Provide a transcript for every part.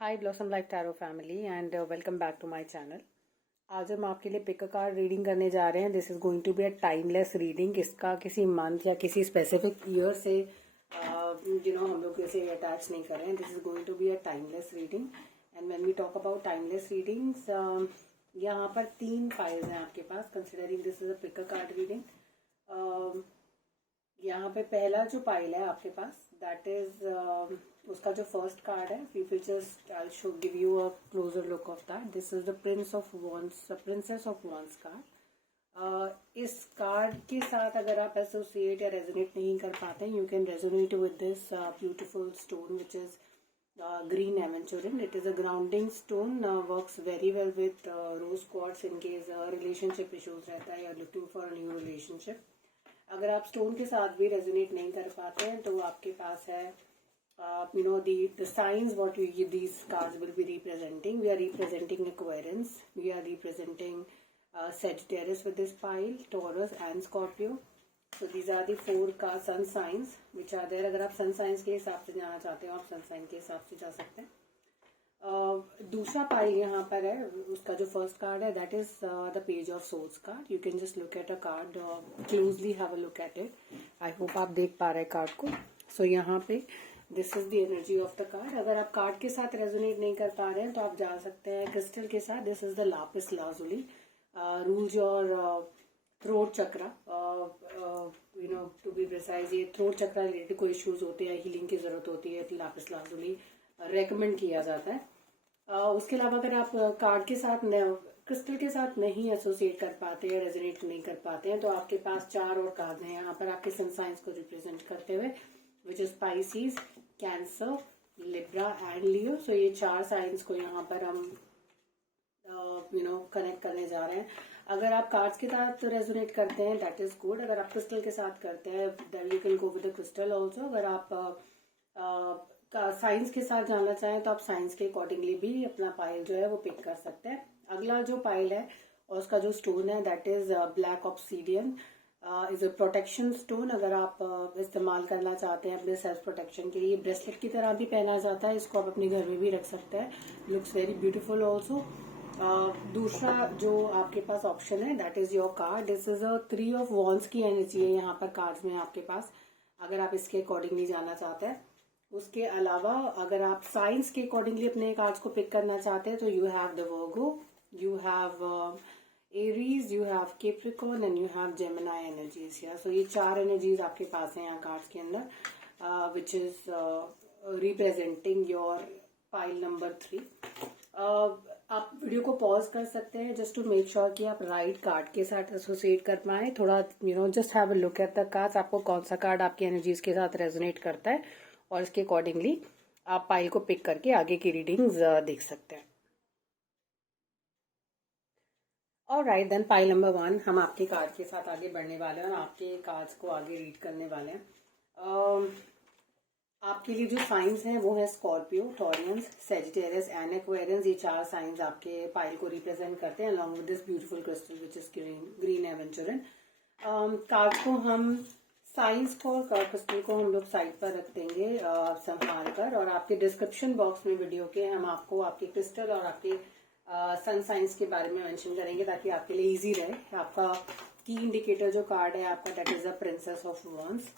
Hi blossom life tarot family and welcome back to my channel. आज हम आपके लिए पिक अ कार्ड रीडिंग करने जा रहे हैं। This is going to be a timeless reading. इसका किसी मंथ या किसी स्पेसिफिक ईयर से हम लोग इसे अटैच नहीं कर रहे हैं। This is going to be a timeless reading and when we talk about timeless readings, यहाँ पर 3 फाइल्स हैं आपके पास। Considering this is a pick a card reading, यहाँ पे पहला जो पाइल है आपके पास, दैट इज उसका जो फर्स्ट कार्ड है, we will just I show give you a closer look of that. This is the prince of wands, princess of wands card. इस कार्ड के साथ अगर आप एसोसिएट या रेजोनेट नहीं कर पाते, you can resonate with this beautiful stone which is green aventurine. It is a grounding stone, works very well with rose quartz in case relationship issues रहता है या looking for a new relationship. अगर आप stone के साथ भी resonate नहीं कर पाते हैं तो आपके पास है the signs what these cards will be representing. We are representing Aquarius, we are representing Sagittarius with this pile, Taurus and Scorpio. So these are the 4 sun signs which are there. अगर आप sun signs के हिसाब से जाना चाहते हो, आप sun sign के हिसाब से जा सकते हैं। दूसरा पाइल यहाँ पर है, उसका जो फर्स्ट कार्ड है that is the page of souls card. You can just look at a card, closely have a look at it. I hope आप देख पा रहे हैं कार्ड को। सो यहाँ पे this is the energy of the card. अगर आप कार्ड के साथ रेजोनेट नहीं कर पा रहे हैं तो आप जा सकते हैं क्रिस्टल के साथ। This is the lapis lazuli, rules your throat chakra, to be precise. ये थ्रोट चक्रा रिलेटेड कोई इश्यूज होते हैं, हीलिंग की जरूरत होती है, लापिस लाजुली रेकमेंड किया जाता है। उसके अलावा अगर आप कार्ड के साथ क्रिस्टल के साथ नहीं एसोसिएट कर पाते हैं, रेजोनेट नहीं कर पाते हैं, तो आपके पास 4 और कार्ड हैं यहाँ पर आपके सन साइंस को रिप्रेजेंट करते हुए, which is Pisces, Cancer, Libra and Leo. So ये 4 साइंस को यहाँ पर हम कनेक्ट करने जा रहे हैं। अगर आप कार्ड्स के साथ रेजोनेट करते हैं दैट इज गुड। अगर आप क्रिस्टल के साथ करते हैं then you can go with the crystal also. अगर आप साइंस के साथ जाना चाहें तो आप साइंस के अकॉर्डिंगली भी अपना पाइल जो है वो पिक कर सकते हैं। अगला जो पाइल है और उसका जो स्टोन है that is black obsidian, is a protection stone. अगर आप इस्तेमाल करना चाहते हैं अपने सेल्फ प्रोटेक्शन के लिए, ब्रेसलेट की तरह भी पहना जाता है, इसको आप अपने घर में भी रख सकते हैं। Looks very beautiful also. दूसरा जो आपके पास ऑप्शन है that is your card. This is a 3 of wands की एनर्जी है यहाँ पर कार्ड्स में आपके पास, अगर आप इसके अकॉर्डिंगली जाना चाहते हैं। उसके अलावा अगर आप साइंस के अकॉर्डिंगली अपने कार्ड्स को पिक करना चाहते हैं तो you have the Virgo, you have Aries, you have Capricorn and you have Gemini energies. So ये 4 एनर्जीज आपके पास हैं यहाँ कार्ड्स के अंदर, which is representing your pile number 3। आप वीडियो को पॉज कर सकते हैं जस्ट टू मेक श्योर कि आप राइट कार्ड के साथ एसोसिएट कर पाए। थोड़ा just have a look at the cards, आपको कौन सा कार्ड आपकी एनर्जीज के साथ रेजोनेट करता है और इसके अकॉर्डिंगली आप पाइल को पिक करके आगे की रीडिंग्स देख सकते हैं। ऑलराइट देन, पाइल नंबर 1 हम आपके कार्ड के साथ आगे बढ़ने वाले हैं और आपके कार्ड्स को आगे रीड करने वाले हैं। आपके लिए जो साइंस हैं वो है Scorpio, Taureans, Sagittarius and Aquarians. ये 4 साइंस आपके पाइल को रिप्रेजेंट करते हैं along with this beautiful crystal which is green aventurine. Card को हम साइंस को और क्रिस्टल को हम लोग साइड पर रख देंगे संभाल कर, और आपके डिस्क्रिप्शन बॉक्स में वीडियो के हम आपको आपके क्रिस्टल और आपके सन साइंस के बारे में मेंशन करेंगे ताकि आपके लिए इजी रहे। आपका की इंडिकेटर जो कार्ड है आपका that is the princess of wands,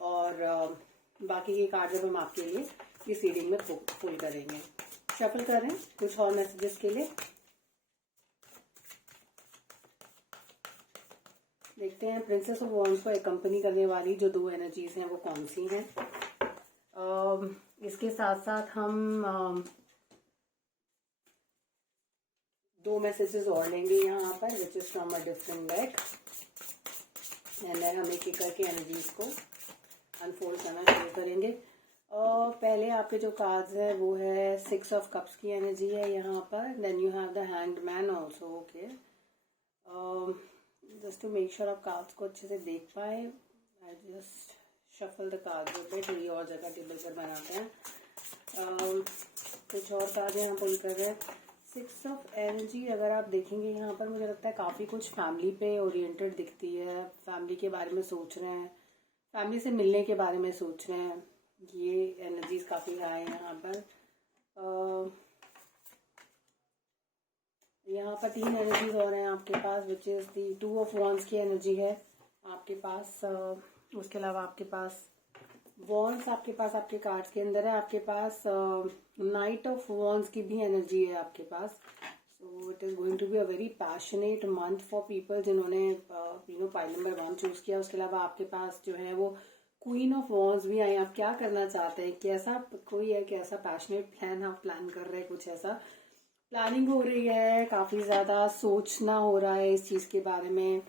और बाकी के कार्ड जब हम आपके लिए इस रीडिंग में फुल करेंगे। शफल करें कुछ और मैसेजेस के लिए, देखते हैं प्रिंसेस ऑफ वॉन्ड्स को एकम्पनी करने वाली जो 2 एनर्जीज हैं वो कौन सी हैं। इसके साथ साथ हम 2 मैसेजेस और लेंगे यहाँ पर which is from a different deck, and then हम एक एक करके एनर्जीज को अनफोल्ड करना शुरू करेंगे। पहले आपके जो कार्ड्स है वो है 6 ऑफ कप्स की एनर्जी है यहाँ पर। Then you have the hanged man also. Okay, just to make sure आप कार्ड्स को अच्छे से देख पाए, I just shuffle the cards a bit. ये और जगह टेबल पर बनाते हैं। कुछ और कार्ड यहाँ पुल कर रहे हैं। 6 ऑफ एनर्जी अगर आप देखेंगे यहाँ पर मुझे लगता है काफ़ी कुछ फैमिली पे ओरिएंटेड दिखती है। फैमिली के बारे में सोच रहे हैं, फैमिली से मिलने के बारे में सोच रहे हैं, ये एनर्जीज काफ़ी हाई है यहाँ पर। यहाँ पर 3 एनर्जीज और हैं आपके पास, which is the 2 of wands की एनर्जी है आपके पास। उसके अलावा आपके पास वॉन्ड्स आपके पास आपके कार्ड्स के अंदर है। आपके पास नाइट ऑफ वॉन्ड्स की भी एनर्जी है आपके पास। So it is going to be a very passionate month for people जिन्होंने पाइल नंबर 1 चूज किया। उसके अलावा आपके पास जो है वो क्वीन ऑफ वॉन्ड्स भी आई। आप क्या करना चाहते हैं, कैसा कोई है, कैसा पैशनेट प्लान आप प्लान कर रहे हैं, कुछ ऐसा प्लानिंग हो रही है, काफी ज्यादा सोचना हो रहा है इस चीज के बारे में,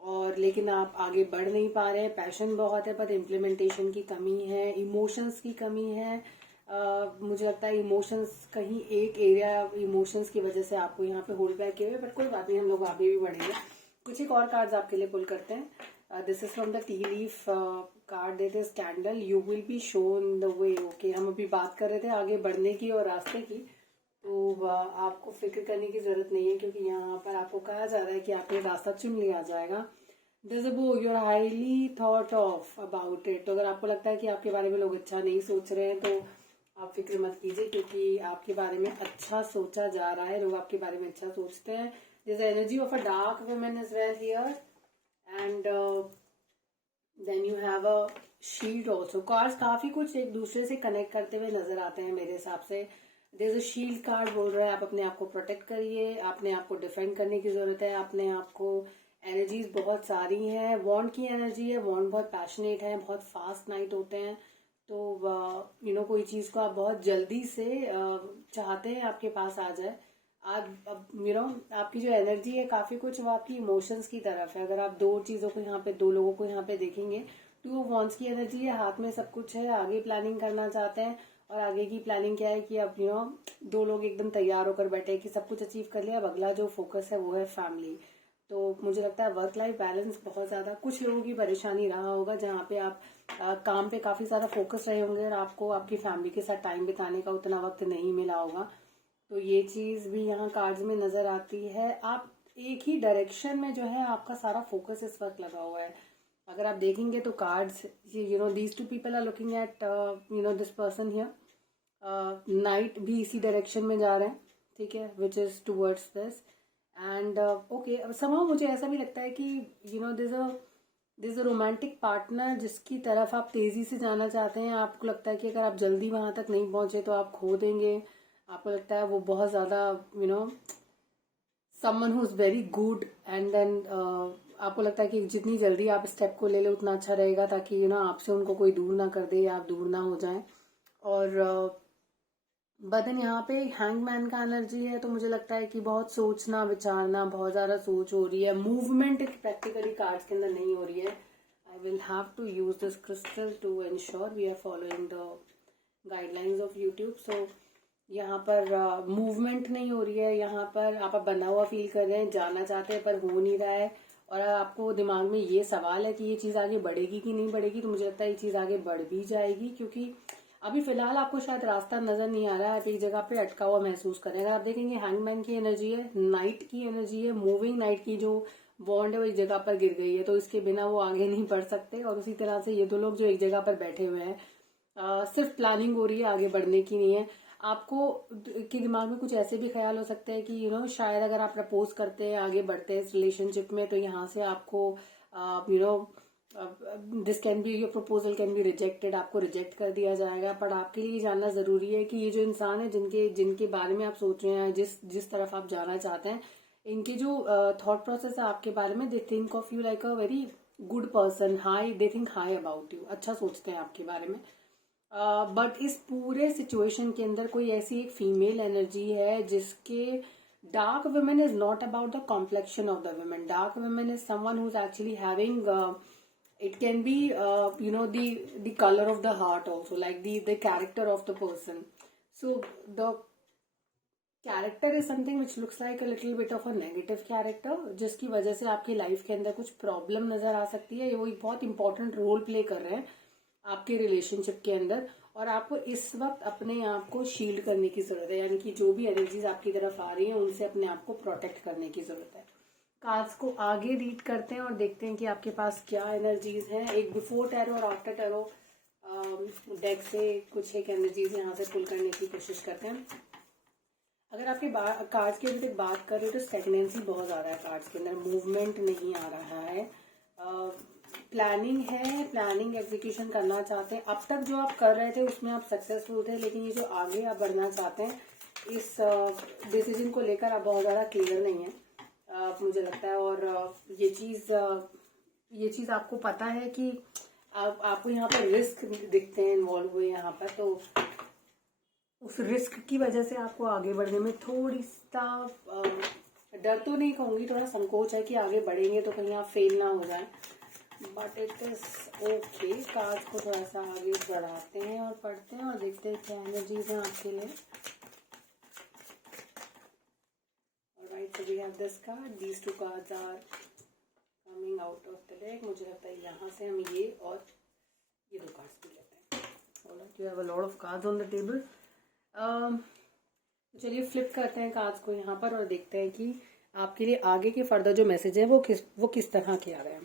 और लेकिन आप आगे बढ़ नहीं पा रहे हैं। पैशन बहुत है पर इम्प्लीमेंटेशन की कमी है, इमोशंस की कमी है। मुझे लगता है इमोशंस कहीं एक एरिया इमोशंस की वजह से आपको यहाँ पे होल्ड बैक किए हुए, बट कोई बात नहीं, हम लोग आगे भी बढ़ेंगे। कुछ एक और कार्ड्स आपके लिए पुल करते हैं। This is from the T leaf card, that is candle, you will be shown the way. Okay, हम अभी बात कर रहे थे आगे बढ़ने की और रास्ते की, तो आपको फिक्र करने की जरूरत नहीं है, क्योंकि यहाँ पर आपको कहा जा रहा है कि आपको रास्ता चुन लिया जाएगा। This above you are highly thought of about it. तो अगर आपको लगता है कि आपके बारे में लोग अच्छा नहीं सोच रहे हैं, तो आप फिक्र मत कीजिए, क्योंकि आपके बारे में अच्छा सोचा जा रहा है, लोग आपके बारे में अच्छा सोचते हैं। This energy of a dark woman is well here, and then you have a shield also. Cards काफी कुछ एक दूसरे से कनेक्ट करते हुए नजर आते हैं मेरे हिसाब से। There is a shield card बोल रहा है आप अपने आप को प्रोटेक्ट करिए, अपने आप को डिफेंड करने की जरूरत है, अपने आप को एनर्जीज बहुत सारी हैं। वॉन्ड की एनर्जी है, वॉन्ड बहुत पैशनेट है, बहुत फास्ट नाइट होते हैं, तो कोई चीज को आप बहुत जल्दी से चाहते हैं आपके पास आ जाए। आप आपकी जो एनर्जी है काफी कुछ वो आपकी इमोशंस की तरफ है। अगर आप दो चीजों को यहाँ पे, दो लोगों को यहाँ पे देखेंगे, 2 ऑफ वॉन्ड्स की एनर्जी है, हाथ में सब कुछ है, आगे प्लानिंग करना चाहते हैं। और आगे की प्लानिंग क्या है कि अब दो लोग एकदम तैयार होकर बैठे हैं कि सब कुछ अचीव कर लिया, अब अगला जो फोकस है वो है फैमिली। तो मुझे लगता है वर्क लाइफ बैलेंस बहुत ज्यादा कुछ लोगों की परेशानी रहा होगा, जहाँ पे आप काम पे काफी ज्यादा फोकस रहे होंगे और आपको आपकी फैमिली के साथ टाइम बिताने का उतना वक्त नहीं मिला होगा। तो ये चीज भी यहाँ कार्ड्स में नजर आती है। आप एक ही डायरेक्शन में जो है आपका सारा फोकस इस वक्त लगा हुआ है। अगर आप देखेंगे तो cards, these 2 people are looking at this person here. Knight भी इसी डायरेक्शन में जा रहे हैं, ठीक है, which is towards this. And okay, somehow मुझे ऐसा भी लगता है कि दिस अ रोमांटिक पार्टनर जिसकी तरफ आप तेजी से जाना चाहते हैं। आपको लगता है कि अगर आप जल्दी वहां तक नहीं पहुंचे तो आप खो देंगे। आपको लगता है वो बहुत ज्यादा someone who is very good, and then आपको लगता है कि जितनी जल्दी आप स्टेप को ले ले उतना अच्छा रहेगा, ताकि आपसे उनको कोई दूर ना कर दे या आप दूर ना हो जाएं। और बदन यहाँ पे हैंगमैन का एनर्जी है, तो मुझे लगता है कि बहुत सोचना विचारना, बहुत ज्यादा सोच हो रही है। मूवमेंट प्रैक्टिकली कार्ड्स के अंदर नहीं हो रही है। I will have to use this crystal to ensure we are following the guidelines of YouTube. So यहाँ पर मूवमेंट नहीं हो रही है, यहाँ पर आप बना हुआ फील कर रहे हैं, जाना चाहते हैं पर हो नहीं रहा है, और आपको दिमाग में ये सवाल है कि ये चीज आगे बढ़ेगी कि नहीं बढ़ेगी। तो मुझे लगता है ये चीज आगे बढ़ भी जाएगी, क्योंकि अभी फिलहाल आपको शायद रास्ता नजर नहीं आ रहा है, आप एक जगह पे अटका हुआ महसूस कर रहे हैं। अगर आप देखेंगे हैंगमैन की एनर्जी है, नाइट की एनर्जी है, मूविंग नाइट की जो बॉन्ड है वो एक जगह पर गिर गई है, तो इसके बिना वो आगे नहीं बढ़ सकते। और उसी तरह से ये 2 लोग जो एक जगह पर बैठे हुए हैं, सिर्फ प्लानिंग हो रही है, आगे बढ़ने की नहीं है। आपको के दिमाग में कुछ ऐसे भी ख्याल हो सकते हैं कि शायद अगर आप प्रपोज करते हैं, आगे बढ़ते हैं इस रिलेशनशिप में, तो यहाँ से आपको this can be, your proposal can be rejected, आपको रिजेक्ट कर दिया जाएगा। पर आपके लिए जानना जरूरी है कि ये जो इंसान है जिनके बारे में आप सोच रहे हैं, जिस तरफ आप जाना चाहते हैं, इनके जो थॉट प्रोसेस है आपके बारे में, they think of you like a very good person, high, they think high about you, अच्छा सोचते हैं आपके बारे में। बट इस पूरे सिचुएशन के अंदर कोई ऐसी एक फीमेल एनर्जी है जिसके dark women is not about the complexion of the women. Dark women is someone who is actually having, it can be the color of the heart also, like the character of the person. So the character is something which looks like a little bit of a negative character, जिसकी वजह से आपकी life के अंदर कुछ problem नजर आ सकती है। वो एक बहुत इंपॉर्टेंट रोल प्ले कर रहे हैं आपके रिलेशनशिप के अंदर, और आपको इस वक्त अपने आप को शील्ड करने की जरूरत है, यानी कि जो भी एनर्जीज आपकी तरफ आ रही है उनसे अपने आप को प्रोटेक्ट करने की जरूरत है। कार्ड्स को आगे रीड करते हैं और देखते हैं कि आपके पास क्या एनर्जीज हैं। एक बिफोर टैरो और आफ्टर टैरो डेक से कुछ एक एनर्जीज यहाँ से पुल करने की कोशिश करते हैं। अगर आपके कार्ड्स की अभी तक बात करें तो स्टेगनेंसी बहुत ज़्यादा है कार्ड्स के अंदर, मूवमेंट नहीं आ रहा है। प्लानिंग है, प्लानिंग एग्जीक्यूशन करना चाहते हैं। अब तक जो आप कर रहे थे उसमें आप सक्सेसफुल थे, लेकिन ये जो आगे आप बढ़ना चाहते हैं इस डिसीजन को लेकर आप बहुत ज़्यादा क्लियर नहीं है मुझे लगता है। और ये चीज़ आपको पता है कि आपको यहाँ पर रिस्क दिखते हैं इन्वॉल्व हुए यहाँ पर, तो उस रिस्क की वजह से आपको आगे बढ़ने में थोड़ी सा डर तो नहीं कहूँगी, थोड़ा संकोच है कि आगे बढ़ेंगे तो कहीं आप फेल ना हो जाए, but it is okay. Card को थोड़ा सा आगे बढ़ाते हैं और पढ़ते हैं और देखते हैं क्या एनर्जीज हैं आपके लिए। Alright, so we have this card, these two cards are coming out of the deck. मुझे लगता है यहाँ से हम ये और ये दो कार्ड्स भी लेते हैं। Alright, you have a lot of cards on the table. चलिए फ्लिप करते हैं कार्ड्स को यहाँ पर और देखते हैं कि आपके लिए आगे के फर्दर जो मैसेज है वो किस तरह के आ रहे हैं।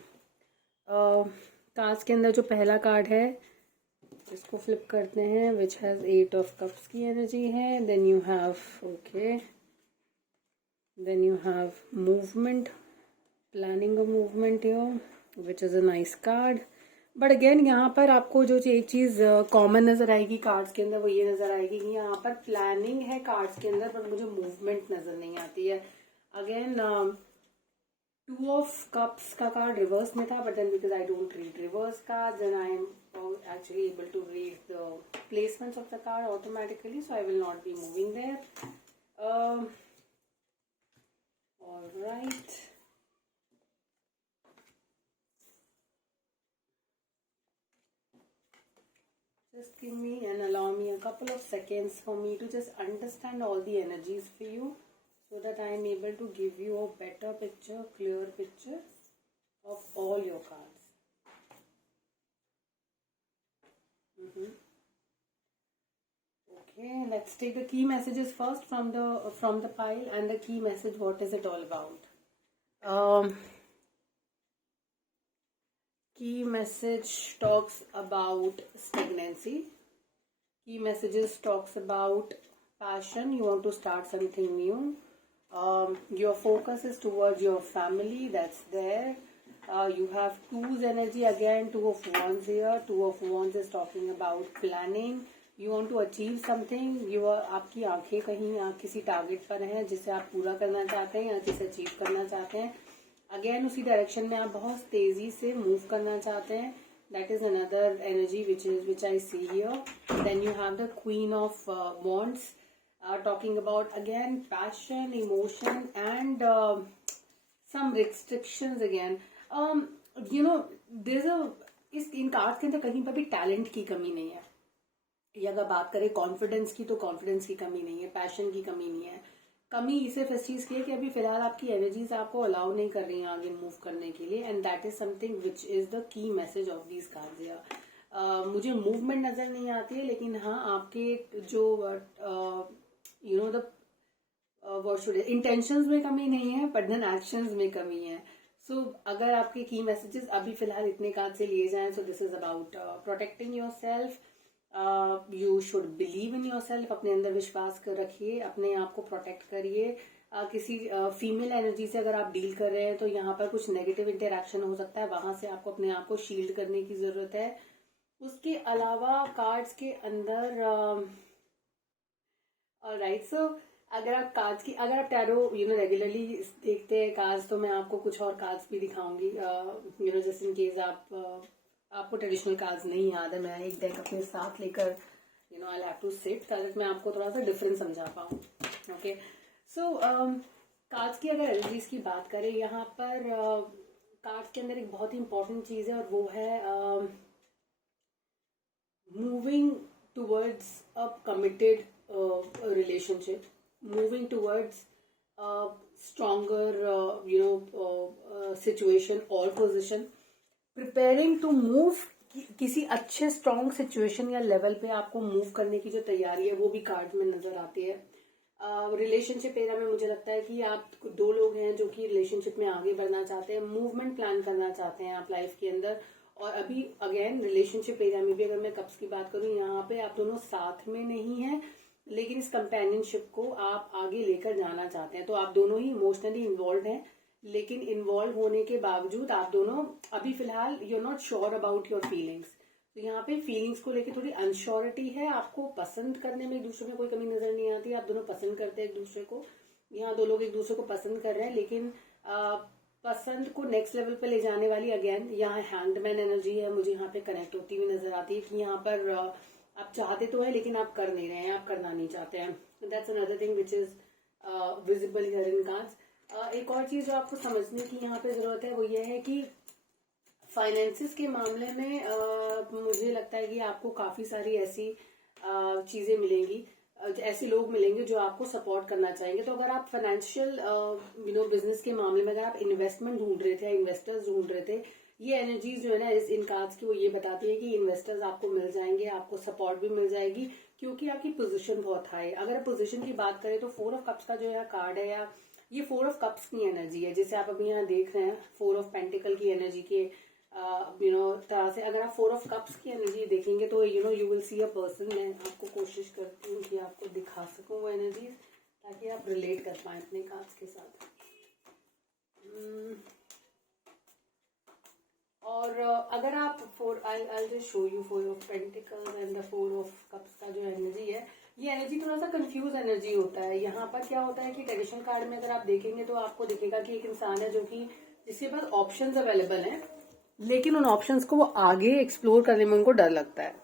कार्ड्स के अंदर जो पहला कार्ड है इसको फ्लिप करते हैं, विच हैज़ 8 ऑफ कप्स की एनर्जी है। Then you have okay, then you have movement, planning of movement here, which is a nice card. But again यहाँ पर आपको जो एक चीज़ कॉमन नज़र आएगी कार्ड्स के अंदर वो ये नज़र आएगी कि यहाँ पर प्लानिंग है कार्ड्स के अंदर, बट मुझे मूवमेंट नज़र नहीं आती है। अगेन 2 ऑफ कप्स का कार्ड रिवर्स में था, but then because I don't read reverse cards and I am actually able to read the placements of the card automatically, so I will not be moving there. All right. Just give me and allow me a couple of seconds for me to just understand all the energies for you, so that I am able to give you a better picture, clear picture of all your cards. Okay, let's take the key messages first from the pile, and the key message, what is it all about? Key message talks about stagnancy. Key messages talks about passion, you want to start something new. Your focus is towards your family, that's there. You have two's energy again, 2 of wands here. 2 of wands is talking about planning. You want to achieve something. आपकी आंखें कहीं किसी target पर हैं जिसे आप पूरा करना चाहते हैं या जिसे अचीव करना चाहते हैं। अगेन उसी डायरेक्शन में आप बहुत तेजी से मूव करना चाहते हैं। That is another energy which I see here. Then you have the Queen of Wands, talking about again passion, emotion, and some restrictions again. You know, in cards के अंदर कहीं पर भी टैलेंट की कमी नहीं है, या अगर बात करें कॉन्फिडेंस की तो कॉन्फिडेंस की कमी नहीं है, पैशन की कमी नहीं है। कमी सिर्फ इस चीज की है कि अभी फिलहाल आपकी एनर्जीज आपको अलाउ नहीं कर रही हैं आगे मूव करने के लिए, and that is something which is the key message of these cards here. मुझे मूवमेंट नजर नहीं आती है, लेकिन हाँ आपके जो you know the what should intentions में कमी नहीं है, बट देन एक्शंस में कमी है। सो अगर आपके की मैसेजेस अभी फिलहाल इतने कार्ड से लिए जाएं, सो this is about protecting your self. You should believe in your self, अपने अंदर विश्वास कर रखिए, अपने आप को प्रोटेक्ट करिए। किसी फीमेल एनर्जी से अगर आप डील कर रहे हैं तो यहाँ पर कुछ नेगेटिव इंटरेक्शन हो सकता है, वहां से आपको अपने आप को शील्ड करने की जरूरत है। उसके अलावा कार्ड्स के अंदर ऑलराइट, सो अगर आप टैरो रेगुलरली देखते हैं कार्ड्स, तो मैं आपको कुछ और कार्ड्स भी दिखाऊंगी, जस्ट इन केस आपको ट्रेडिशनल कार्ड्स नहीं याद है। मैं एक डेक अपने साथ लेकर आई हैव टू सिट, ताकि मैं आपको थोड़ा सा डिफरेंस समझा पाऊँ। ओके, सो कार्ड्स की अगर एनर्जीज की बात करें, यहाँ पर कार्ड्स के अंदर एक बहुत ही इंपॉर्टेंट चीज है, और वो है moving towards a committed relationship, moving towards a stronger situation or position, preparing to move, किसी अच्छे स्ट्रॉन्ग सिचुएशन या लेवल पे आपको मूव करने की जो तैयारी है वो भी कार्ड में नजर आती है। रिलेशनशिप एरिया में मुझे लगता है कि आप 2 लोग हैं जो कि रिलेशनशिप में आगे बढ़ना चाहते हैं, मूवमेंट प्लान करना चाहते हैं आप लाइफ के अंदर। और अभी अगेन रिलेशनशिप एरिया में भी अगर मैं कप्स की बात करूं, यहाँ पे आप दोनों साथ में नहीं है, लेकिन इस कंपेनियनशिप को आप आगे लेकर जाना चाहते हैं। तो आप दोनों ही इमोशनली इन्वॉल्व हैं, लेकिन इन्वॉल्व होने के बावजूद आप दोनों अभी फिलहाल you are not sure about your feelings. तो यहाँ पे फीलिंग्स को लेकर थोड़ी अनश्योरिटी है। आपको पसंद करने में एक दूसरे में कोई कमी नजर नहीं आती, आप दोनों पसंद करते हैं एक दूसरे को। यहाँ दो लोग एक दूसरे को पसंद कर रहे हैं, लेकिन पसंद को नेक्स्ट लेवल पे ले जाने वाली अगेन यहाँ हैंडमैन एनर्जी है, मुझे यहाँ पे कनेक्ट होती हुई नजर आती है कि यहाँ पर आप चाहते तो है लेकिन आप कर नहीं रहे हैं, आप करना नहीं चाहते हैं। That's another thing which is visible here in cards. एक और चीज जो आपको समझने की यहाँ पे जरूरत है वो ये है कि फाइनेंसिस के मामले में मुझे लगता है कि आपको काफी सारी ऐसी चीजें मिलेंगी, ऐसे लोग मिलेंगे जो आपको सपोर्ट करना चाहेंगे। तो अगर आप फाइनेंशियल बिजनेस के मामले में अगर आप इन्वेस्टमेंट ढूंढ रहे थे, इन्वेस्टर्स ढूंढ रहे थे, ये एनर्जीज जो है ना इन कार्ड्स की वो ये बताती है कि इन्वेस्टर्स आपको मिल जाएंगे, आपको सपोर्ट भी मिल जाएगी क्योंकि आपकी पोजीशन बहुत हाई है। अगर पोजीशन की बात करें तो 4 ऑफ कप्स का जो है कार्ड है, या ये 4 ऑफ कप्स की एनर्जी है, जैसे आप अभी यहाँ देख रहे हैं 4 ऑफ पेंटिकल की एनर्जी के तरह से। अगर आप 4 ऑफ कप्स की एनर्जी देखेंगे तो you will see a person. मैं आपको कोशिश करती हूँ कि आपको दिखा सकूं वो एनर्जी ताकि आप रिलेट कर पाए अपने कार्ड्स के साथ। और अगर आप I'll just show you 4 of pentacles and the 4 of cups का जो एनर्जी है, ये एनर्जी थोड़ा सा कंफ्यूज एनर्जी होता है। यहाँ पर क्या होता है कि ट्रेडिशनल कार्ड में अगर आप देखेंगे तो आपको दिखेगा कि एक इंसान है जो कि जिसके पास ऑप्शंस अवेलेबल हैं, लेकिन उन ऑप्शंस को वो आगे एक्सप्लोर करने में उनको डर लगता है।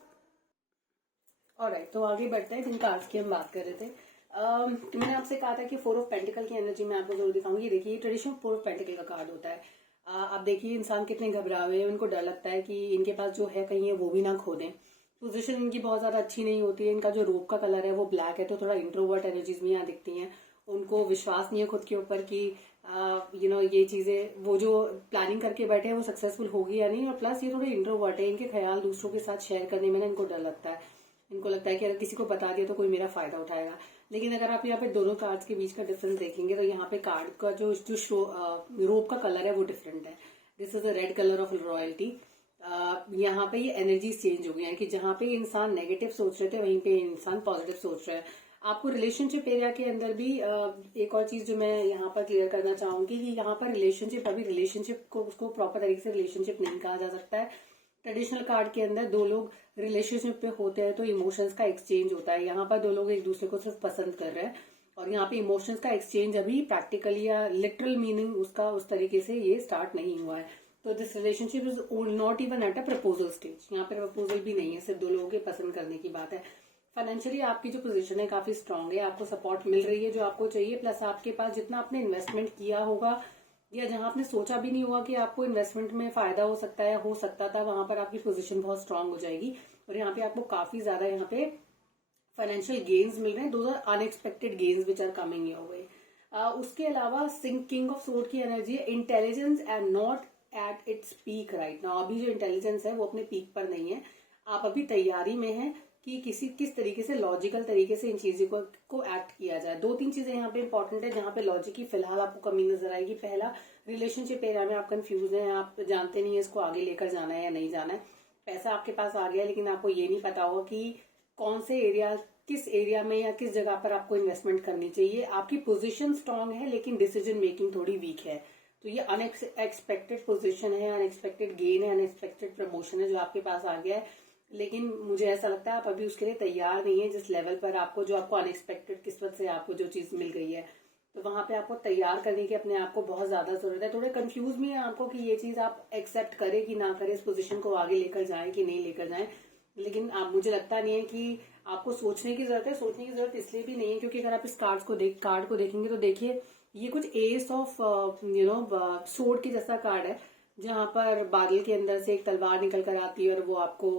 ऑलराइट, तो आगे बढ़ते हैं जिन कार्ड्स की हम बात कर रहे थे। मैंने आपसे कहा था कि 4 ऑफ पेंटिकल की एनर्जी मैं आपको जरूर दिखाऊंगी। देखिए ट्रेडिशनल 4 ऑफ पेंटिकल का कार्ड होता है। आप देखिए इंसान कितने घबरा हुए हैं, उनको डर लगता है कि इनके पास जो है कहीं वो भी ना खो दें। पोजीशन इनकी बहुत ज्यादा अच्छी नहीं होती है, इनका जो रोप का कलर है वो ब्लैक है, तो थोड़ा इंट्रोवर्ट एनर्जीज भी यहाँ दिखती हैं। उनको विश्वास नहीं है खुद के ऊपर कि ये चीजें वो जो प्लानिंग करके बैठे हैं वो सक्सेसफुल होगी या नहीं। और प्लस ये थोड़े इंट्रोवर्ट है, इनके ख्याल दूसरों के साथ शेयर करने में ना इनको डर लगता है। इनको लगता है कि अगर किसी को बता दिया तो कोई मेरा फायदा उठाएगा। लेकिन अगर आप यहाँ पे दोनों कार्ड्स के बीच का डिफरेंस देखेंगे तो यहाँ पे कार्ड का जो रोप का कलर है वो डिफरेंट है। This is a red colour of royalty. यहाँ पे ये एनर्जी चेंज हो गई है कि जहाँ पे इंसान नेगेटिव सोच रहे थे वहीं पे इंसान पॉजिटिव सोच रहा है। आपको रिलेशनशिप एरिया के अंदर भी एक और चीज जो मैं यहाँ पर क्लियर करना चाहूंगी कि यहाँ पर रिलेशनशिप, अभी रिलेशनशिप को उसको प्रॉपर तरीके से रिलेशनशिप नहीं कहा जा सकता है। ट्रेडिशनल कार्ड के अंदर दो लोग रिलेशनशिप पे होते हैं तो इमोशंस का एक्सचेंज होता है। यहाँ पर दो लोग एक दूसरे को सिर्फ पसंद कर रहे हैं और यहाँ पे इमोशंस का एक्सचेंज अभी प्रैक्टिकली या लिटरल मीनिंग उसका उस तरीके से ये स्टार्ट नहीं हुआ है। तो this relationship is not even at a proposal stage. यहाँ पे प्रपोजल भी नहीं है, सिर्फ दो लोगों के पसंद करने की बात है। फाइनेंशियली आपकी जो पोजीशन है काफी स्ट्रांग है, आपको सपोर्ट मिल रही है जो आपको चाहिए। प्लस आपके पास जितना आपने इन्वेस्टमेंट किया होगा या जहां आपने सोचा भी नहीं होगा कि आपको इन्वेस्टमेंट में फायदा हो सकता है, हो सकता था, वहां पर आपकी पोजीशन बहुत स्ट्रांग हो जाएगी। और यहाँ पे आपको काफी ज्यादा यहाँ पे फाइनेंशियल गेन्स मिल रहे हैं। Those are unexpected gains which are coming your way. उसके अलावा किंग ऑफ सोर्ड की एनर्जी है intelligence and not at its peak right now. अभी जो इंटेलिजेंस है वो अपने पीक पर नहीं है, आप अभी तैयारी में हैं कि किस तरीके से लॉजिकल तरीके से इन चीजों को एक्ट किया जाए। 2-3 चीजें यहाँ पे इंपॉर्टेंट है जहाँ पे लॉजिक की फिलहाल आपको कमी नजर आएगी। पहला, रिलेशनशिप एरिया में आप कंफ्यूज हैं, आप जानते नहीं है इसको आगे लेकर जाना है या नहीं जाना है। पैसा आपके पास आ गया लेकिन आपको ये नहीं पता होगा कि कौन से एरिया, किस एरिया में या किस जगह पर आपको इन्वेस्टमेंट करनी चाहिए। आपकी पोजिशन स्ट्रांग है लेकिन डिसीजन मेकिंग थोड़ी वीक है। तो ये अनएक्सपेक्टेड पोजिशन है, अनएक्सपेक्टेड गेन है, अनएक्सपेक्टेड प्रमोशन है जो आपके पास आ गया है। लेकिन मुझे ऐसा लगता है आप अभी उसके लिए तैयार नहीं है। जिस लेवल पर आपको जो आपको अनएक्सपेक्टेड किस्मत से आपको जो चीज मिल गई है तो वहां पे आपको तैयार करने की अपने आप को बहुत ज्यादा जरूरत है। थोड़े कंफ्यूज भी है आपको कि ये चीज आप एक्सेप्ट करें कि ना करें, इस पोजीशन को आगे लेकर जाएं कि नहीं लेकर जाएं। लेकिन आप, मुझे लगता नहीं है कि आपको सोचने की जरूरत है। सोचने की जरूरत इसलिए भी नहीं है क्योंकि अगर आप इस कार्ड को देखेंगे तो देखिए ये कुछ एस ऑफ सोर्ड की जैसा कार्ड है जहां पर बादल के अंदर से एक तलवार निकल कर आती है और वो आपको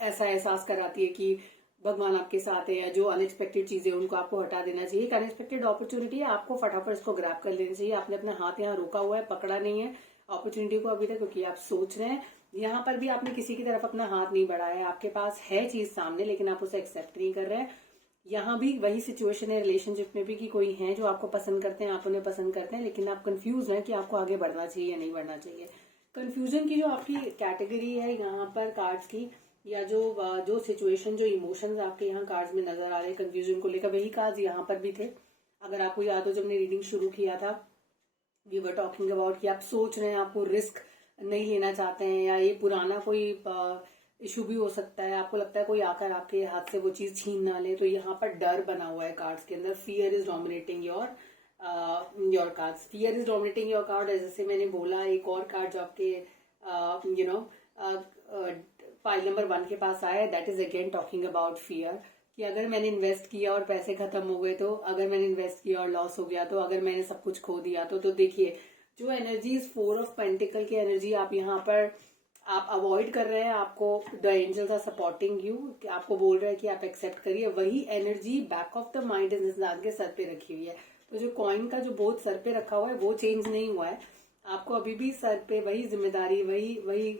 ऐसा एहसास कराती है कि भगवान आपके साथ है, या जो अनएक्सपेक्टेड चीजें उनको आपको हटा देना चाहिए। एक अनएक्सपेक्टेड अपॉर्चुनिटी है, आपको फटाफट इसको ग्रैब कर लेना चाहिए। आपने अपना हाथ यहाँ रोका हुआ है, पकड़ा नहीं है अपॉर्चुनिटी को अभी तक क्योंकि आप सोच रहे हैं। यहाँ पर भी आपने किसी की तरफ अपना हाथ नहीं बढ़ाया है, आपके पास है चीज सामने लेकिन आप उसे एक्सेप्ट नहीं कर रहे हैं। यहाँ भी वही सिचुएशन है रिलेशनशिप में भी कि कोई है जो आपको पसंद करते हैं, आप उन्हें पसंद करते हैं, लेकिन आप कंफ्यूज हैं कि आपको आगे बढ़ना चाहिए या नहीं बढ़ना चाहिए। कंफ्यूजन की जो आपकी कैटेगरी है यहाँ पर कार्ड्स की, या जो सिचुएशन, जो इमोशंस आपके यहाँ कार्ड्स में नजर आ रहे हैं कंफ्यूजन को लेकर, वही कार्ड्स यहाँ पर भी थे। अगर आपको याद हो, जब हमने रीडिंग शुरू किया था, वी वर टॉकिंग अबाउट कि आप सोच रहे हैं, आपको रिस्क नहीं लेना चाहते हैं, या ये पुराना कोई इशू भी हो सकता है, आपको लगता है कोई आकर आपके हाथ से वो चीज छीन ना ले। तो यहाँ पर डर बना हुआ है कार्ड्स के अंदर। Fear is dominating your cards, fear is dominating your card. जैसे मैंने बोला, एक और कार्ड जो आपके फाइल नंबर 1 के पास आया है, that is again talking about fear, कि अगर मैंने इन्वेस्ट किया और पैसे खत्म हो गए तो, अगर मैंने इन्वेस्ट किया और लॉस हो गया तो, अगर मैंने सब कुछ खो दिया तो देखिए जो एनर्जीज 4 ऑफ पेंटिकल की एनर्जी आप यहाँ पर आप अवॉइड कर रहे हैं, आपको the angels are supporting you, आपको बोल रहे हैं कि आप एक्सेप्ट करिए, वही energy back of the mind इंसान के सर पे रखी हुई है। तो जो कॉइन का जो बोझ सर पे रखा हुआ है वो चेंज नहीं हुआ है, आपको अभी भी सर पे वही जिम्मेदारी, वही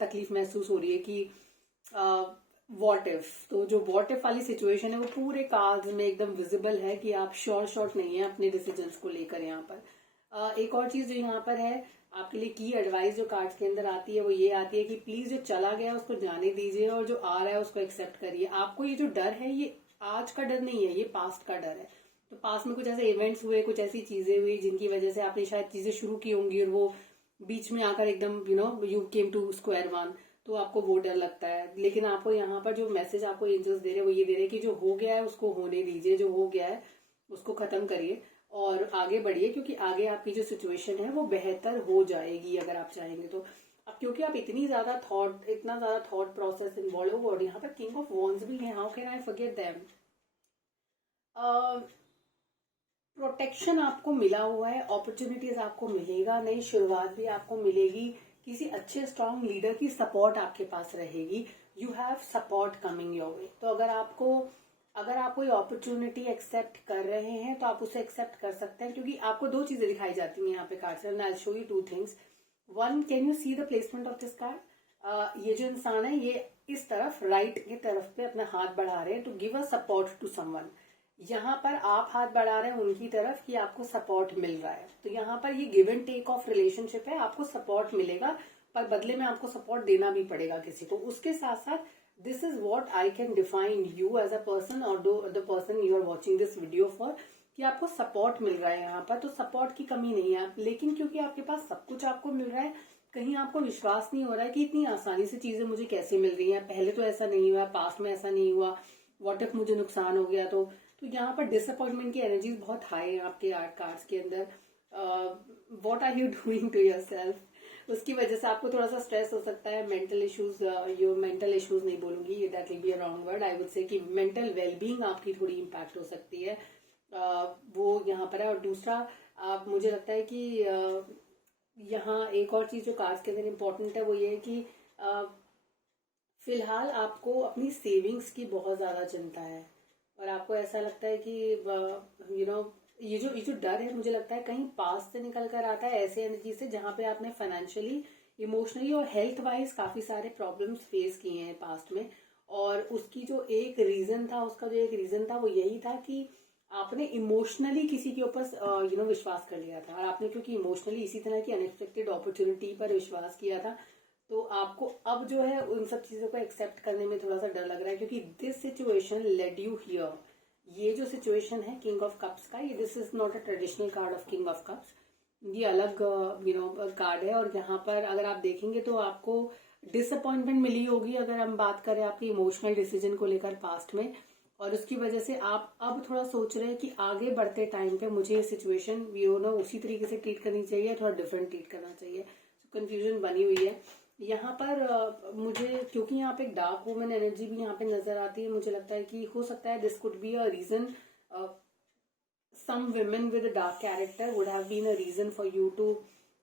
तकलीफ महसूस हो रही है कि व्हाट इफ। तो जो व्हाट इफ वाली सिचुएशन है वो पूरे कार्ड्स में एकदम विजिबल है कि आप शॉर्ट नहीं है अपने डिसीजंस को लेकर यहाँ पर। एक और चीज जो यहाँ पर है आपके लिए की एडवाइस जो कार्ड्स के अंदर आती है वो ये आती है कि प्लीज जो चला गया उसको जाने दीजिए और जो आ रहा है उसको एक्सेप्ट करिए। आपको ये जो डर है ये आज का डर नहीं है, ये पास्ट का डर है। तो पास्ट में कुछ ऐसे इवेंट्स हुए, कुछ ऐसी चीजें हुई जिनकी वजह से आपने शायद चीजें शुरू की होंगी और वो बीच में आकर एकदम you came to square one, तो आपको वो डर लगता है। लेकिन आपको यहाँ पर जो मैसेज आपको एंजल्स दे रहे हैं वो ये दे रहे हैं कि जो हो गया है उसको होने दीजिए, जो हो गया है उसको खत्म करिए और आगे बढ़िए, क्योंकि आगे आपकी जो सिचुएशन है वो बेहतर हो जाएगी अगर आप चाहेंगे तो। अब क्योंकि आप इतना ज्यादा थॉट प्रोसेस इन्वॉल्व हो, और यहाँ पर किंग ऑफ वॉन्ड्स भी है, how can I forget them. Protection आपको मिला हुआ है, अपॉर्चुनिटीज आपको मिलेगा, नई शुरुआत भी आपको मिलेगी, किसी अच्छे स्ट्रांग लीडर की सपोर्ट आपके पास रहेगी, you have support coming your वे। तो अगर आप कोई अपॉर्चुनिटी एक्सेप्ट कर रहे हैं तो आप उसे एक्सेप्ट कर सकते हैं, क्योंकि आपको दो चीजें दिखाई जाती हैं यहाँ पे कार्ड से। I show you 2 things. One, can you see the placement of this card. ये जो इंसान है ये इस तरफ राइट की तरफ पे अपना हाथ बढ़ा रहे हैं to give a support to someone. यहाँ पर आप हाथ बढ़ा रहे हैं उनकी तरफ कि आपको सपोर्ट मिल रहा है। तो यहाँ पर ये give and take of relationship है, आपको सपोर्ट मिलेगा पर बदले में आपको सपोर्ट देना भी पड़ेगा किसी को। उसके साथ साथ this is what I can define you as a person or the person you are watching this video for, कि आपको सपोर्ट मिल रहा है यहाँ पर। तो सपोर्ट की कमी नहीं है, लेकिन क्योंकि आपके पास सब कुछ आपको मिल रहा है, कहीं आपको विश्वास नहीं हो रहा है कि इतनी आसानी से चीजें मुझे कैसे मिल रही हैं, पहले तो ऐसा नहीं हुआ, पास्ट में ऐसा नहीं हुआ, व्हाट इफ मुझे नुकसान हो गया तो यहाँ पर डिसअपॉइंटमेंट की एनर्जीज बहुत हाई है आपके आर्ट कार्ड्स के अंदर। What are you doing to yourself, उसकी वजह से आपको थोड़ा सा स्ट्रेस हो सकता है। मेंटल इश्यूज, यो मेंटल इश्यूज नहीं बोलूंगी, that will be a wrong word, I would say कि मेंटल वेलबींग आपकी थोड़ी इम्पैक्ट हो सकती है, वो यहाँ पर है। और दूसरा मुझे लगता है कि यहाँ एक और चीज जो कार्ड्स के अंदर इम्पोर्टेंट है वो ये है कि फिलहाल आपको अपनी सेविंग्स की बहुत ज्यादा चिंता है, और आपको ऐसा लगता है कि ये जो डर है, मुझे लगता है कहीं पास से निकल कर आता है, ऐसे एनर्जी से जहां पे आपने फाइनेंशियली, इमोशनली और हेल्थ वाइज काफी सारे प्रॉब्लम्स फेस किए हैं पास्ट में। और उसकी जो एक रीजन था, वो यही था कि आपने इमोशनली किसी के ऊपर विश्वास कर लिया था, और आपने क्योंकि इमोशनली इसी तरह की अनएक्सपेक्टेड अपॉर्चुनिटी पर विश्वास किया था, तो आपको अब जो है उन सब चीजों को एक्सेप्ट करने में थोड़ा सा डर लग रहा है, क्योंकि this situation led you here. ये जो सिचुएशन है किंग ऑफ कप्स का, ये this is not a traditional card of king of cups, ये अलग कार्ड है। और यहाँ पर अगर आप देखेंगे तो आपको डिसअपॉइंटमेंट मिली होगी अगर हम बात करें आपके इमोशनल डिसीजन को लेकर पास्ट में, और उसकी वजह से आप अब थोड़ा सोच रहे हैं कि आगे बढ़ते टाइम पे मुझे ये सिचुएशन उसी तरीके से ट्रीट करनी चाहिए, थोड़ा डिफरेंट ट्रीट करना चाहिए। कंफ्यूजन बनी हुई है यहाँ पर। मुझे क्योंकि यहाँ पे डार्क वुमन एनर्जी भी यहाँ पे नजर आती है, मुझे लगता है कि हो सकता है this could be a reason, some women with dark character would have been a reason for you to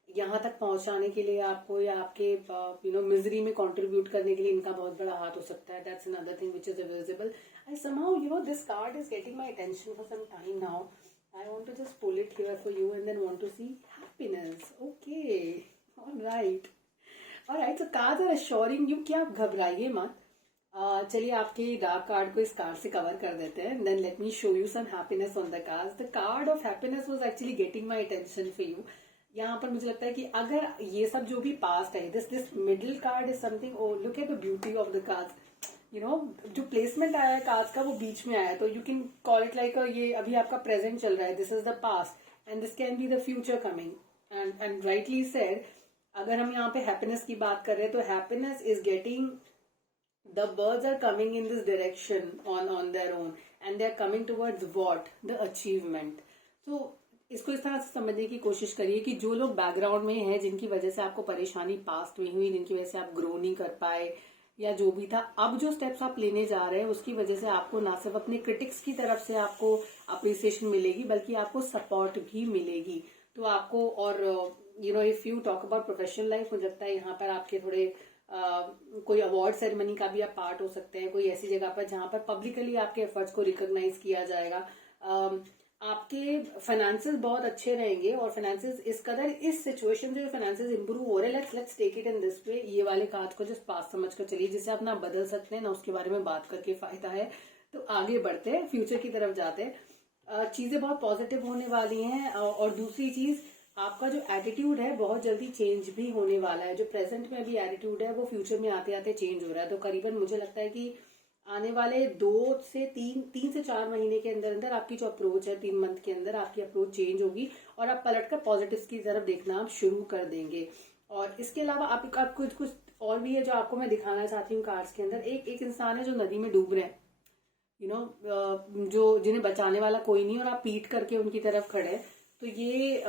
यहाँ तक पहुंचाने के लिए आपको, या आपके मिजरी में कंट्रीब्यूट करने के लिए इनका बहुत बड़ा हाथ हो सकता है। That's another thing which is visible. I somehow this card is getting my attention for some time now. I want to just pull it here for you and then want to see happiness. Okay, alright, alright, so cards are assuring you कि आप घबराइए मत। चलिए आपके dark card को इस card से cover कर देते हैं, then let me show you some happiness on the cards. The card of happiness was actually getting my attention for you. यहाँ पर मुझे लगता है कि अगर ये सब जो भी पास्ट है, this middle card is something, oh look at the beauty of the cards, you know, जो प्लेसमेंट आया है कार्ड्स का वो बीच में आया है, तो you can call it like ये अभी आपका प्रेजेंट चल रहा है, this is the past and this can be the future coming. And rightly said, अगर हम यहाँ पे हैप्पीनेस की बात कर रहे हैं तो happiness is getting, the birds are coming in this direction on their own and they are coming towards what, the achievement. So इसको इस तरह से समझने की कोशिश करिए कि जो लोग बैकग्राउंड में हैं, जिनकी वजह से आपको परेशानी पास्ट में हुई, जिनकी वजह से आप ग्रो नहीं कर पाए या जो भी था, अब जो स्टेप्स आप लेने जा रहे हैं उसकी वजह से आपको ना सिर्फ अपने क्रिटिक्स की तरफ से आपको अप्रिसिएशन मिलेगी बल्कि आपको सपोर्ट भी मिलेगी। तो आपको, और you know, if you talk about professional life, मुझे लगता है यहाँ पर आपके थोड़े कोई अवार्ड सेरेमनी का भी आप पार्ट हो सकते हैं, कोई ऐसी जगह पर जहां पर पब्लिकली आपके एफर्ट्स को रिकॉग्नाइज किया जाएगा। आपके फाइनेंसेस बहुत अच्छे रहेंगे और फाइनेंसेस इस कदर, इस सिचुएशन से फाइनेंसेस इंप्रूव हो रहे हैं, let's take it in this way. ये वाले कार्ड को जस्ट पास समझ कर चलिए, जिसे आप ना बदल सकते हैं ना उसके बारे में बात करके फायदा है। तो आगे बढ़ते हैं, फ्यूचर की तरफ जाते हैं। चीजें बहुत पॉजिटिव होने वाली हैं। और दूसरी चीज, आपका जो एटीट्यूड है बहुत जल्दी चेंज भी होने वाला है। जो प्रेजेंट में अभी एटीट्यूड है वो फ्यूचर में आते आते चेंज हो रहा है। तो करीबन मुझे लगता है कि आने वाले 2 से 4 महीने के अंदर अंदर आपकी जो अप्रोच है, 3 मंथ के अंदर आपकी अप्रोच चेंज होगी और आप पलटकर पॉजिटिव की तरफ देखना आप शुरू कर देंगे। और इसके अलावा आप कुछ और भी है जो आपको मैं दिखाना चाहती हूँ कार्ड्स के अंदर। एक इंसान है जो नदी में डूब रहे हैं, यू नो, जो जिन्हें बचाने वाला कोई नहीं और आप पीट करके उनकी तरफ खड़े हैं। तो ये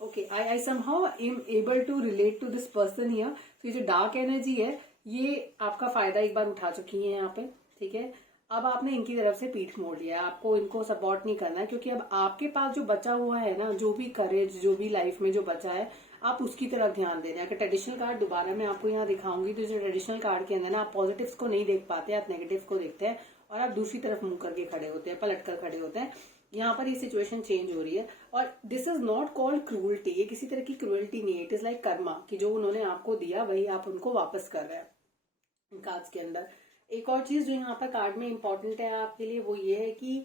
okay, I somehow am able to relate to this person here. तो ये जो डार्क एनर्जी है ये आपका फायदा एक बार उठा चुकी है यहाँ पे, ठीक है। अब आपने इनकी तरफ से पीठ मोड़ लिया है, आपको इनको सपोर्ट नहीं करना है, क्योंकि अब आपके पास जो बचा हुआ है ना, जो भी करेज, जो भी लाइफ में जो बचा है, आप उसकी तरफ ध्यान दे रहे हैं। अगर ट्रेडिशनल कार्ड दोबारा मैं आपको यहाँ दिखाऊंगी तो जो ट्रेडिशनल कार्ड के अंदर ना आप पॉजिटिव्स को नहीं देख पाते, आप नेगेटिव को देखते हैं और आप दूसरी तरफ मुंह करके खड़े होते हैं, पलट कर खड़े होते हैं। यहाँ पर ये सिचुएशन चेंज हो रही है और this is not called cruelty, ये किसी तरह की क्रूअल्टी नहीं है। इट इज लाइक कर्मा, कि जो उन्होंने आपको दिया वही आप उनको वापस कर रहे हैं कार्ड्स के अंदर। एक और चीज जो यहाँ पर कार्ड में इंपॉर्टेंट है आपके लिए वो ये है कि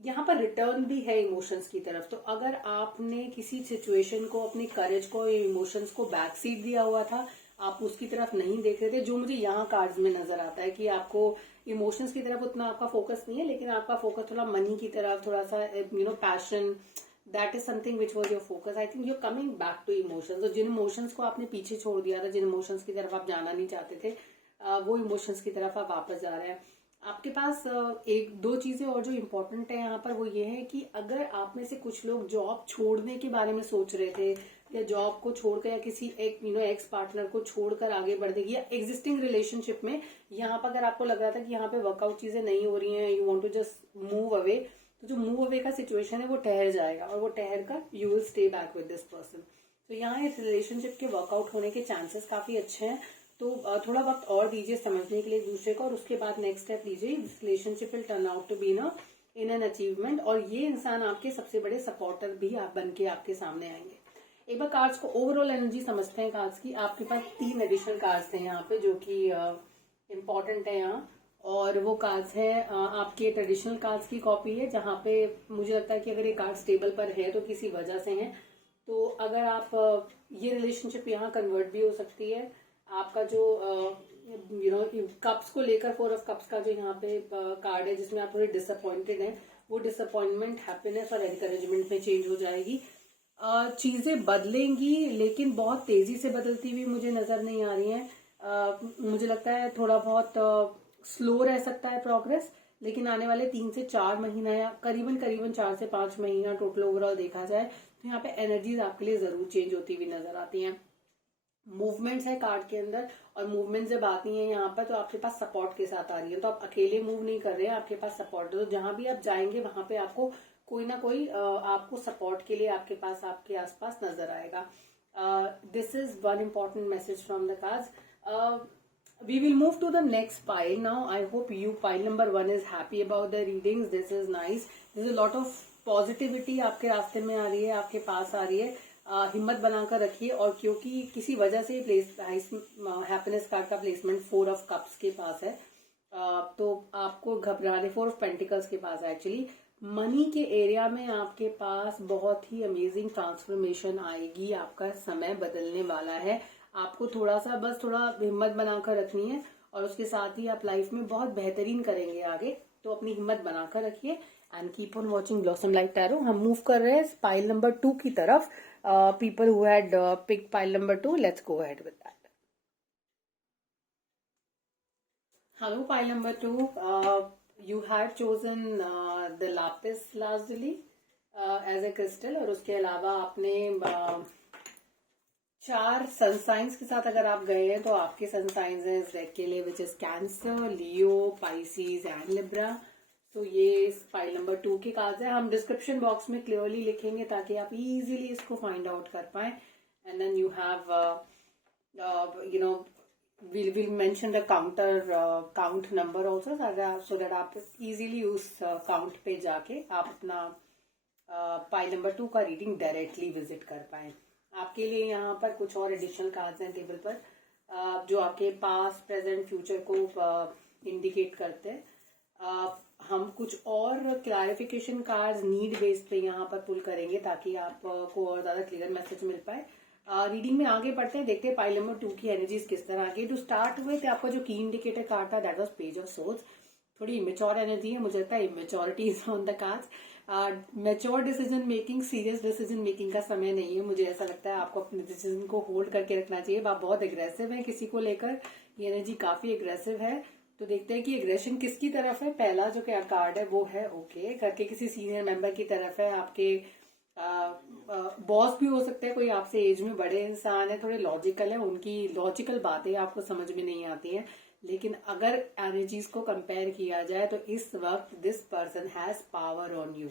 यहाँ पर रिटर्न भी है इमोशंस की तरफ। तो अगर आपने किसी सिचुएशन को, अपने करेज को, इमोशंस को बैक सीट दिया हुआ था, आप उसकी तरफ नहीं देख रहे थे, जो मुझे यहाँ कार्ड्स में नजर आता है कि आपको इमोशंस की तरफ उतना आपका फोकस नहीं है, लेकिन आपका फोकस थोड़ा मनी की तरफ, थोड़ा सा you know passion, that is something which was your focus. I think you are coming back to emotions. तो जिन इमोशंस को आपने पीछे छोड़ दिया था, जिन इमोशंस की तरफ आप जाना नहीं चाहते थे, वो इमोशंस की तरफ आप वापस जा रहे हैं। आपके पास एक दो चीजें और जो इम्पोर्टेंट है यहाँ पर वो ये है कि अगर आप में से कुछ लोग जॉब छोड़ने के बारे में सोच रहे थे, या जॉब को छोड़कर, या किसी एक यू नो एक्स पार्टनर को छोड़कर आगे बढ़ देगी, या एग्जिस्टिंग रिलेशनशिप में यहाँ पर अगर आपको लग रहा था कि यहाँ पे वर्कआउट चीजें नहीं हो रही हैं, you want to just move away, तो जो मूव अवे का सिचुएशन है वो ठहर जाएगा और वो ठहर कर you will stay back with this person. तो यहाँ इस रिलेशनशिप के वर्कआउट होने के चांसेस काफी अच्छे हैं। तो थोड़ा वक्त और दीजिए समझने के लिए एक दूसरे को, और उसके बाद नेक्स्ट स्टेप लीजिए। Relationship will turn out to be in an achievement, और ये इंसान आपके सबसे बड़े सपोर्टर भी आप बन के आपके सामने आएंगे। एक बार कार्ड्स को ओवरऑल एनर्जी समझते हैं कार्ड्स की। आपके पास 3 एडिशनल कार्ड्स थे यहाँ पे जो कि इम्पोर्टेंट है यहाँ, और वो कार्ड्स हैं आपके ट्रेडिशनल कार्ड्स की कॉपी है, जहाँ पे मुझे लगता है कि अगर ये कार्ड्स टेबल पर है तो किसी वजह से है। तो अगर आप ये रिलेशनशिप यहाँ कन्वर्ट भी हो सकती है। आपका जो यू नो कप्स को लेकर 4 ऑफ कप्स का जो यहाँ पे कार्ड है, जिसमें आप थोड़े डिसअपॉइंटेड हैं, वो डिसअपॉइंटमेंट हैप्पीनेस और एनकरेजमेंट में चेंज हो जाएगी। चीजें बदलेंगी लेकिन बहुत तेजी से बदलती हुई मुझे नजर नहीं आ रही हैं। मुझे लगता है थोड़ा बहुत स्लो रह सकता है प्रोग्रेस, लेकिन आने वाले 3 से 4 महीना या करीबन 4 से 5 महीना टोटल ओवरऑल देखा जाए तो यहाँ पे एनर्जीज आपके लिए जरूर चेंज होती हुई नजर आती हैं। मूवमेंट्स है कार्ड के अंदर, और मूवमेंट जब आती हैं यहाँ पर तो आपके पास सपोर्ट के साथ आ रही है। तो आप अकेले मूव नहीं कर रहे हैं, आपके पास सपोर्ट है। तो जहां भी आप जाएंगे वहां पे आपको कोई ना कोई आपको सपोर्ट के लिए आपके पास, आपके आसपास नजर आएगा। This is one important message from the cards. We will move to the next pile now. I hope you pile number 1 is happy about the readings. This is nice. There's a lot of positivity आपके रास्ते में आ रही है, आपके पास आ रही है। हिम्मत बनाकर रखिए, और क्योंकि किसी वजह से हैप्पीनेस कार्ड का प्लेसमेंट 4 ऑफ कप्स के पास है, तो आपको घबराने, 4 ऑफ पेंटिकल्स के पास एक्चुअली मनी के एरिया में आपके पास बहुत ही अमेजिंग ट्रांसफॉर्मेशन आएगी। आपका समय बदलने वाला है। आपको थोड़ा सा बस थोड़ा हिम्मत बनाकर रखनी है और उसके साथ ही आप लाइफ में बहुत बेहतरीन करेंगे आगे। तो अपनी हिम्मत बनाकर रखिए and keep on watching blossom light tarot. हम मूव कर रहे हैं पाइल नंबर 2 की तरफ। People who had pick pile number 2, let's go ahead with that. Hello pile number 2, you had chosen the lapis lazuli as a crystal और उसके अलावा आपने 4 सन साइंस के साथ अगर आप गए हैं तो आपके सन साइंस हैं रेड के लिए which is cancer, Leo, Pisces and Libra. तो ये फाइल नंबर 2 के कार्ड्स है। हम डिस्क्रिप्शन बॉक्स में क्लियरली लिखेंगे ताकि आप इजीली इसको फाइंड आउट कर पाए। And then you have you know we'll mention the counter count number also so that आप easily उस count पे जाके आप अपना पाइल नंबर 2 का रीडिंग डायरेक्टली विजिट कर पाए। आपके लिए यहाँ पर कुछ और एडिशनल कार्ड्स हैं टेबल पर जो आपके पास प्रेजेंट फ्यूचर को इंडिकेट करते हैं। हम कुछ और क्लैरिफिकेशन कार्ड्स नीड बेस्ड पे यहाँ पर पुल करेंगे ताकि आपको और ज्यादा क्लियर मैसेज मिल पाए। रीडिंग में आगे बढ़ते हैं, देखते हैं पाइल नंबर 2 की एनर्जीज किस तरह आगे। टू स्टार्ट विद आपका जो की इंडिकेटर कार्ड था that was page of source. थोड़ी इमेच्योर एनर्जी है, मुझे लगता है immaturity is on the cards. Mature decision making, serious decision making का समय नहीं है। मुझे ऐसा लगता है आपको अपने डिसीजन को होल्ड करके रखना चाहिए। आप बहुत एग्रेसिव है किसी को लेकर, ये एनर्जी काफी एग्रेसिव है। तो देखते हैं कि एग्रेशन किसकी तरफ है। पहला जो कार्ड है वो है ओके, घर के किसी सीनियर मेंबर की तरफ है। आपके बॉस भी हो सकते हैं, कोई आपसे एज में बड़े इंसान है, थोड़े लॉजिकल है, उनकी लॉजिकल बातें आपको समझ में नहीं आती हैं। लेकिन अगर एनर्जीज को कंपेयर किया जाए तो इस वक्त this person has power on you.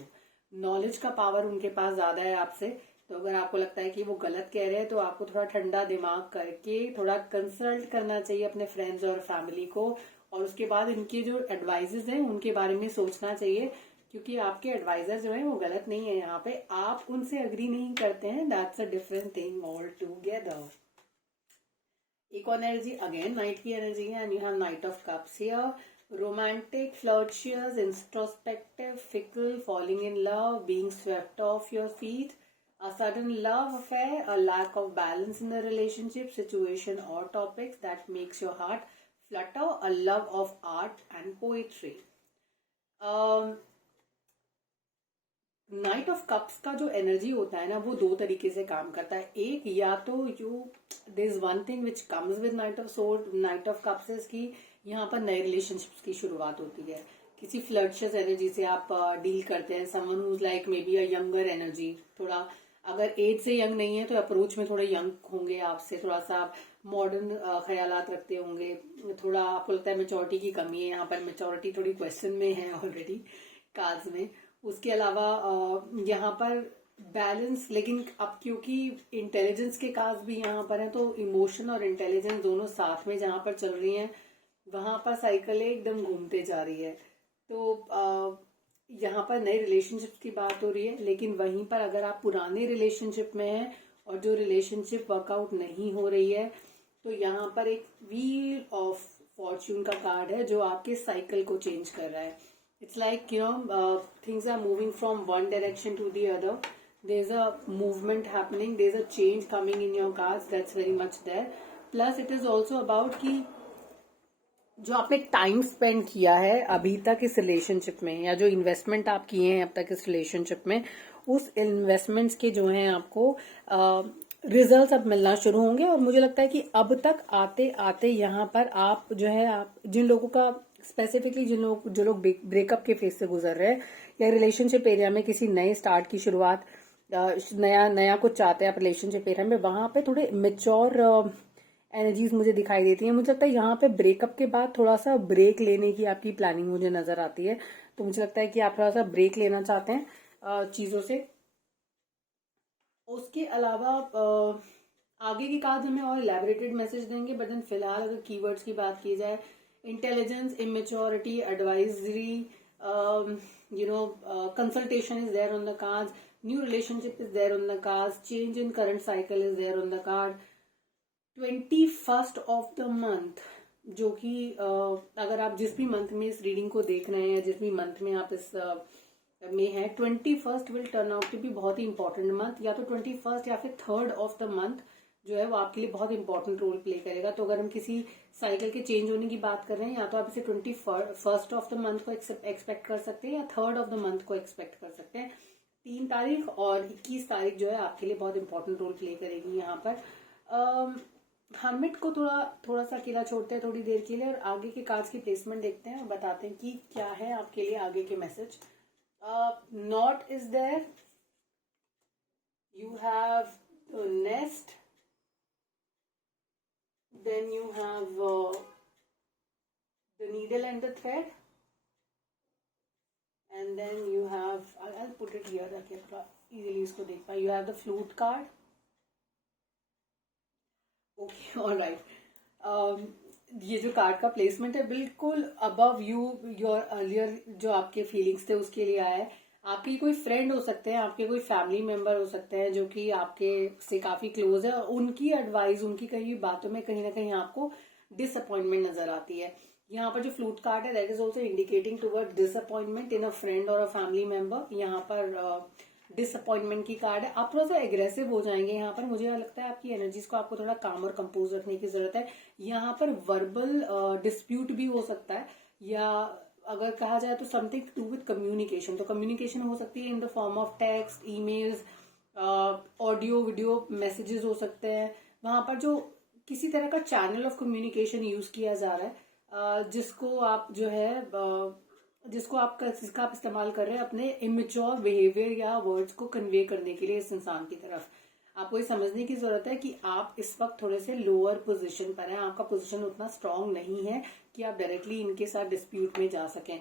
Knowledge का पावर उनके पास ज्यादा है आपसे। तो अगर आपको लगता है कि वो गलत कह रहे हैं तो आपको थोड़ा ठंडा दिमाग करके थोड़ा कंसल्ट करना चाहिए अपने फ्रेंड्स और फैमिली को, और उसके बाद इनके जो एडवाइजेज हैं उनके बारे में सोचना चाहिए, क्योंकि आपके एडवाइजर जो है वो गलत नहीं है। यहाँ पे आप उनसे अग्री नहीं करते हैं, that's a different thing all together. एक और एनर्जी अगेन नाइट की एनर्जी है and you have knight of cups here. Romantic, flirtatious, introspective, fickle, falling in love, being swept off your feet, a sudden love affair, a lack of balance in the relationship, situation or topics that makes your heart flutter, a love of art and poetry. Night of cups का जो energy होता है ना वो 2 तरीके से काम करता है। एक, या तो you there is one thing which comes with knight of sword, knight of cups is key यहाँ पर नए रिलेशनशिप्स की शुरुआत होती है। किसी फ्लर्टियस एनर्जी से आप डील करते हैं, someone who is like may be a younger energy. थोड़ा अगर एज से यंग नहीं है तो अप्रोच में थोड़े यंग होंगे आपसे, थोड़ा सा मॉडर्न ख्यालात रखते होंगे, थोड़ा आपको लगता है मेच्योरिटी की कमी है। यहाँ पर मेच्योरिटी थोड़ी क्वेश्चन में है ऑलरेडी कार्ड्स में। उसके अलावा यहाँ पर बैलेंस, लेकिन अब क्योंकि इंटेलिजेंस के कार्ड्स भी यहाँ पर हैं तो इमोशन और इंटेलिजेंस दोनों साथ में जहाँ पर चल रही हैं वहां पर साइकिल एकदम घूमते जा रही है। तो यहाँ पर नए रिलेशनशिप की बात हो रही है, लेकिन वहीं पर अगर आप पुराने रिलेशनशिप में हैं और जो रिलेशनशिप वर्कआउट नहीं हो रही है तो यहाँ पर एक व्हील ऑफ फॉर्च्यून का कार्ड है जो आपके साइकिल को चेंज कर रहा है। It's like, things are moving from one direction to the other. There's a movement happening. There's a change coming in your cards. That's very much there. Plus, it is also about कि जो आपने time spend किया है अभी तक इस relationship में, या जो इन्वेस्टमेंट आप किए हैं अब तक इस रिलेशनशिप में, उस इन्वेस्टमेंट्स के जो हैं आपको रिजल्ट्स अब मिलना शुरू होंगे। और मुझे लगता है कि अब तक आते आते यहाँ पर आप जो है, आप जिन लोगों का स्पेसिफिकली जो लोग ब्रेकअप के फेज से गुजर रहे हैं या रिलेशनशिप एरिया में किसी नए स्टार्ट की शुरुआत, नया कुछ चाहते हैं आप रिलेशनशिप एरिया में, वहां पे थोड़े मेच्योर एनर्जीज मुझे दिखाई देती है। मुझे लगता है यहाँ पे ब्रेकअप के बाद थोड़ा सा ब्रेक लेने की आपकी प्लानिंग मुझे नजर आती है। तो मुझे लगता है कि आप थोड़ा सा ब्रेक लेना चाहते हैं चीजों से। उसके अलावा आगे की कार्ड हमें और इलेबोरेटेड मैसेज देंगे, बट देन फिलहाल अगर कीवर्ड्स की बात की जाए, intelligence, immaturity, advisory, consultation is there on the cards, new relationship is there on the cards, change in current cycle is there on the card, 21st of the month जो कि अगर आप जिस भी मंथ में इस रीडिंग को देख रहे हैं या जिस भी मंथ में आप इस में है, 21st will turn out to be बहुत ही इंपॉर्टेंट मंथ, या तो 21st या फिर 3rd ऑफ द मंथ जो है वो आपके लिए बहुत इंपॉर्टेंट रोल प्ले करेगा। तो अगर हम किसी साइकिल के चेंज होने की बात कर रहे हैं, या तो आप इसे 21st ऑफ द मंथ को एक्सपेक्ट कर सकते हैं या 3rd ऑफ द मंथ को एक्सपेक्ट कर सकते हैं। 3 तारीख और 21 तारीख जो है आपके लिए बहुत इंपॉर्टेंट रोल प्ले करेगी यहाँ पर। हर्मिट को थोड़ा सा अकेला छोड़ते हैं थोड़ी देर के लिए, और आगे के कार्ड्स की प्लेसमेंट देखते हैं और बताते हैं कि क्या है आपके लिए आगे के message. Not is there, you have the nest, then you have the needle and the thread, and then you have, I'll put it here ताकि थोड़ा easily इसको देख पाए, you have the flute card. Okay, all right. ये जो card का placement है बिल्कुल अबव यू योर अर्लियर जो आपके फीलिंग्स थे उसके लिए आया है। आपके कोई फ्रेंड हो सकते हैं, आपके कोई फैमिली मेंबर हो सकते हैं जो कि आपके से काफी क्लोज है, उनकी एडवाइस, उनकी कही बातों में कहीं ना कहीं आपको डिसअपॉइंटमेंट नजर आती है। यहाँ पर जो फ्लूट कार्ड है that is also indicating toward disappointment in a friend और अ फैमिली मेंबर। यहाँ पर डिसअपॉइंटमेंट की कार्ड है। आप थोड़ा सा एग्रेसिव हो जाएंगे यहाँ पर, मुझे लगता है आपकी एनर्जीज को आपको थोड़ा काम और कंपोज रखने की जरूरत है। यहाँ पर वर्बल डिस्प्यूट भी हो सकता है, या अगर कहा जाए तो समथिंग टू विद कम्युनिकेशन, तो कम्युनिकेशन हो सकती है in the form of text, emails, audio video messages हो सकते हैं। वहां पर जो किसी तरह का चैनल ऑफ कम्युनिकेशन यूज किया जा रहा है, जिसको आप जो है जिसका आप इस्तेमाल कर रहे हैं अपने इमेच्योर बिहेवियर या वर्ड्स को कन्वे करने के लिए इस इंसान की तरफ। आपको ये समझने की जरूरत है कि आप इस वक्त थोड़े से लोअर पोजीशन पर हैं, आपका पोजीशन उतना स्ट्रांग नहीं है कि आप डायरेक्टली इनके साथ डिस्प्यूट में जा सकें।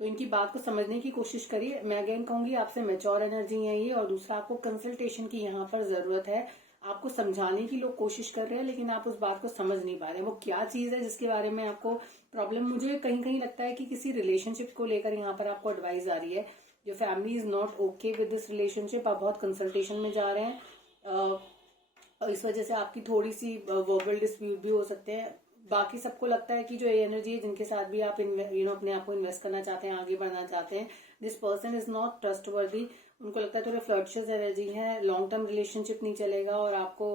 तो इनकी बात को समझने की कोशिश करिए। मैं अगेन कहूंगी आपसे मैच्योर एनर्जी है ये, और दूसरा आपको कंसल्टेशन की यहाँ पर जरूरत है। आपको समझाने की लोग कोशिश कर रहे हैं लेकिन आप उस बात को समझ नहीं पा रहे हैं, वो क्या चीज है जिसके बारे में आपको प्रॉब्लम। मुझे कहीं कहीं लगता है कि किसी रिलेशनशिप को लेकर यहाँ पर आपको एडवाइस आ रही है। जो family is not okay with this relationship, आप बहुत कंसल्टेशन में जा रहे हैं, और इस वजह से आपकी थोड़ी सी वर्बल डिस्प्यूट भी हो सकते हैं। बाकी सबको लगता है कि जो एनर्जी है जिनके साथ भी आप अपने आप को इन्वेस्ट करना चाहते हैं, आगे बढ़ना चाहते हैं, this person is not trustworthy. उनको लगता है थोड़ा फ्लर्टिशियस एनर्जी है, लॉन्ग टर्म रिलेशनशिप नहीं चलेगा और आपको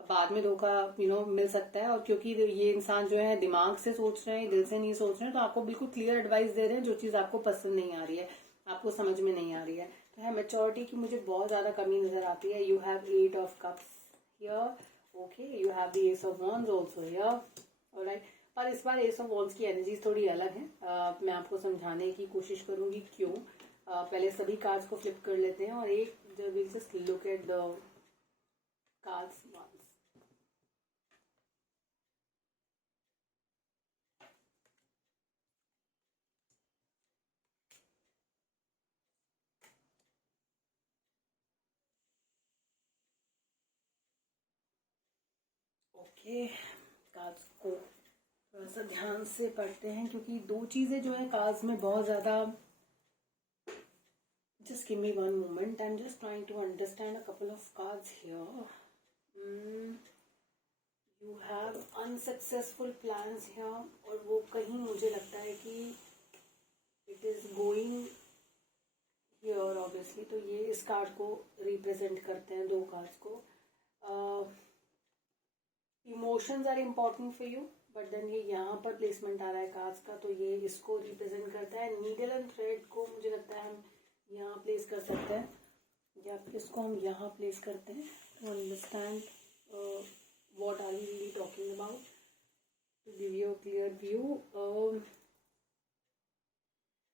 बाद में धोखा मिल सकता है। और क्योंकि ये इंसान जो है दिमाग से सोच रहे हैं, दिल से नहीं सोच रहे हैं, तो आपको बिल्कुल क्लियर एडवाइस दे रहे हैं जो चीज आपको पसंद नहीं आ रही है, आपको समझ में नहीं आ रही है। तो है मेच्योरिटी की मुझे बहुत ज्यादा कमी नजर आती है। You have 8 of cups here, okay, you have the S of wands also here, alright. पर इस बार एस ऑफ वॉन्ड्स की एनर्जीज थोड़ी अलग है। मैं आपको समझाने की कोशिश करूंगी क्यों। पहले सभी कार्ड्स को फ्लिप कर लेते हैं और एक will just look at the cards once. Okay, cards को थोड़ा सा ध्यान से पढ़ते हैं क्योंकि दो चीजें जो है कार्ड्स में बहुत ज्यादा। Just give me one moment. I'm just trying to understand a couple of cards here. You have unsuccessful plans here, और वो कहीं मुझे लगता है कि it is going here obviously। तो ये इस कार्ड को रिप्रेजेंट करते हैं, दो कार्ड्स को। Emotions are important for you, but then ये यहाँ पर प्लेसमेंट आ रहा है कार्ड्स का, तो ये इसको रिप्रेजेंट करता है। नीडल एंड थ्रेड को मुझे लगता है हम यहाँ प्लेस कर सकते हैं, या इसको हम यहाँ प्लेस करते हैं to understand what are we really talking about, to give you a clear view.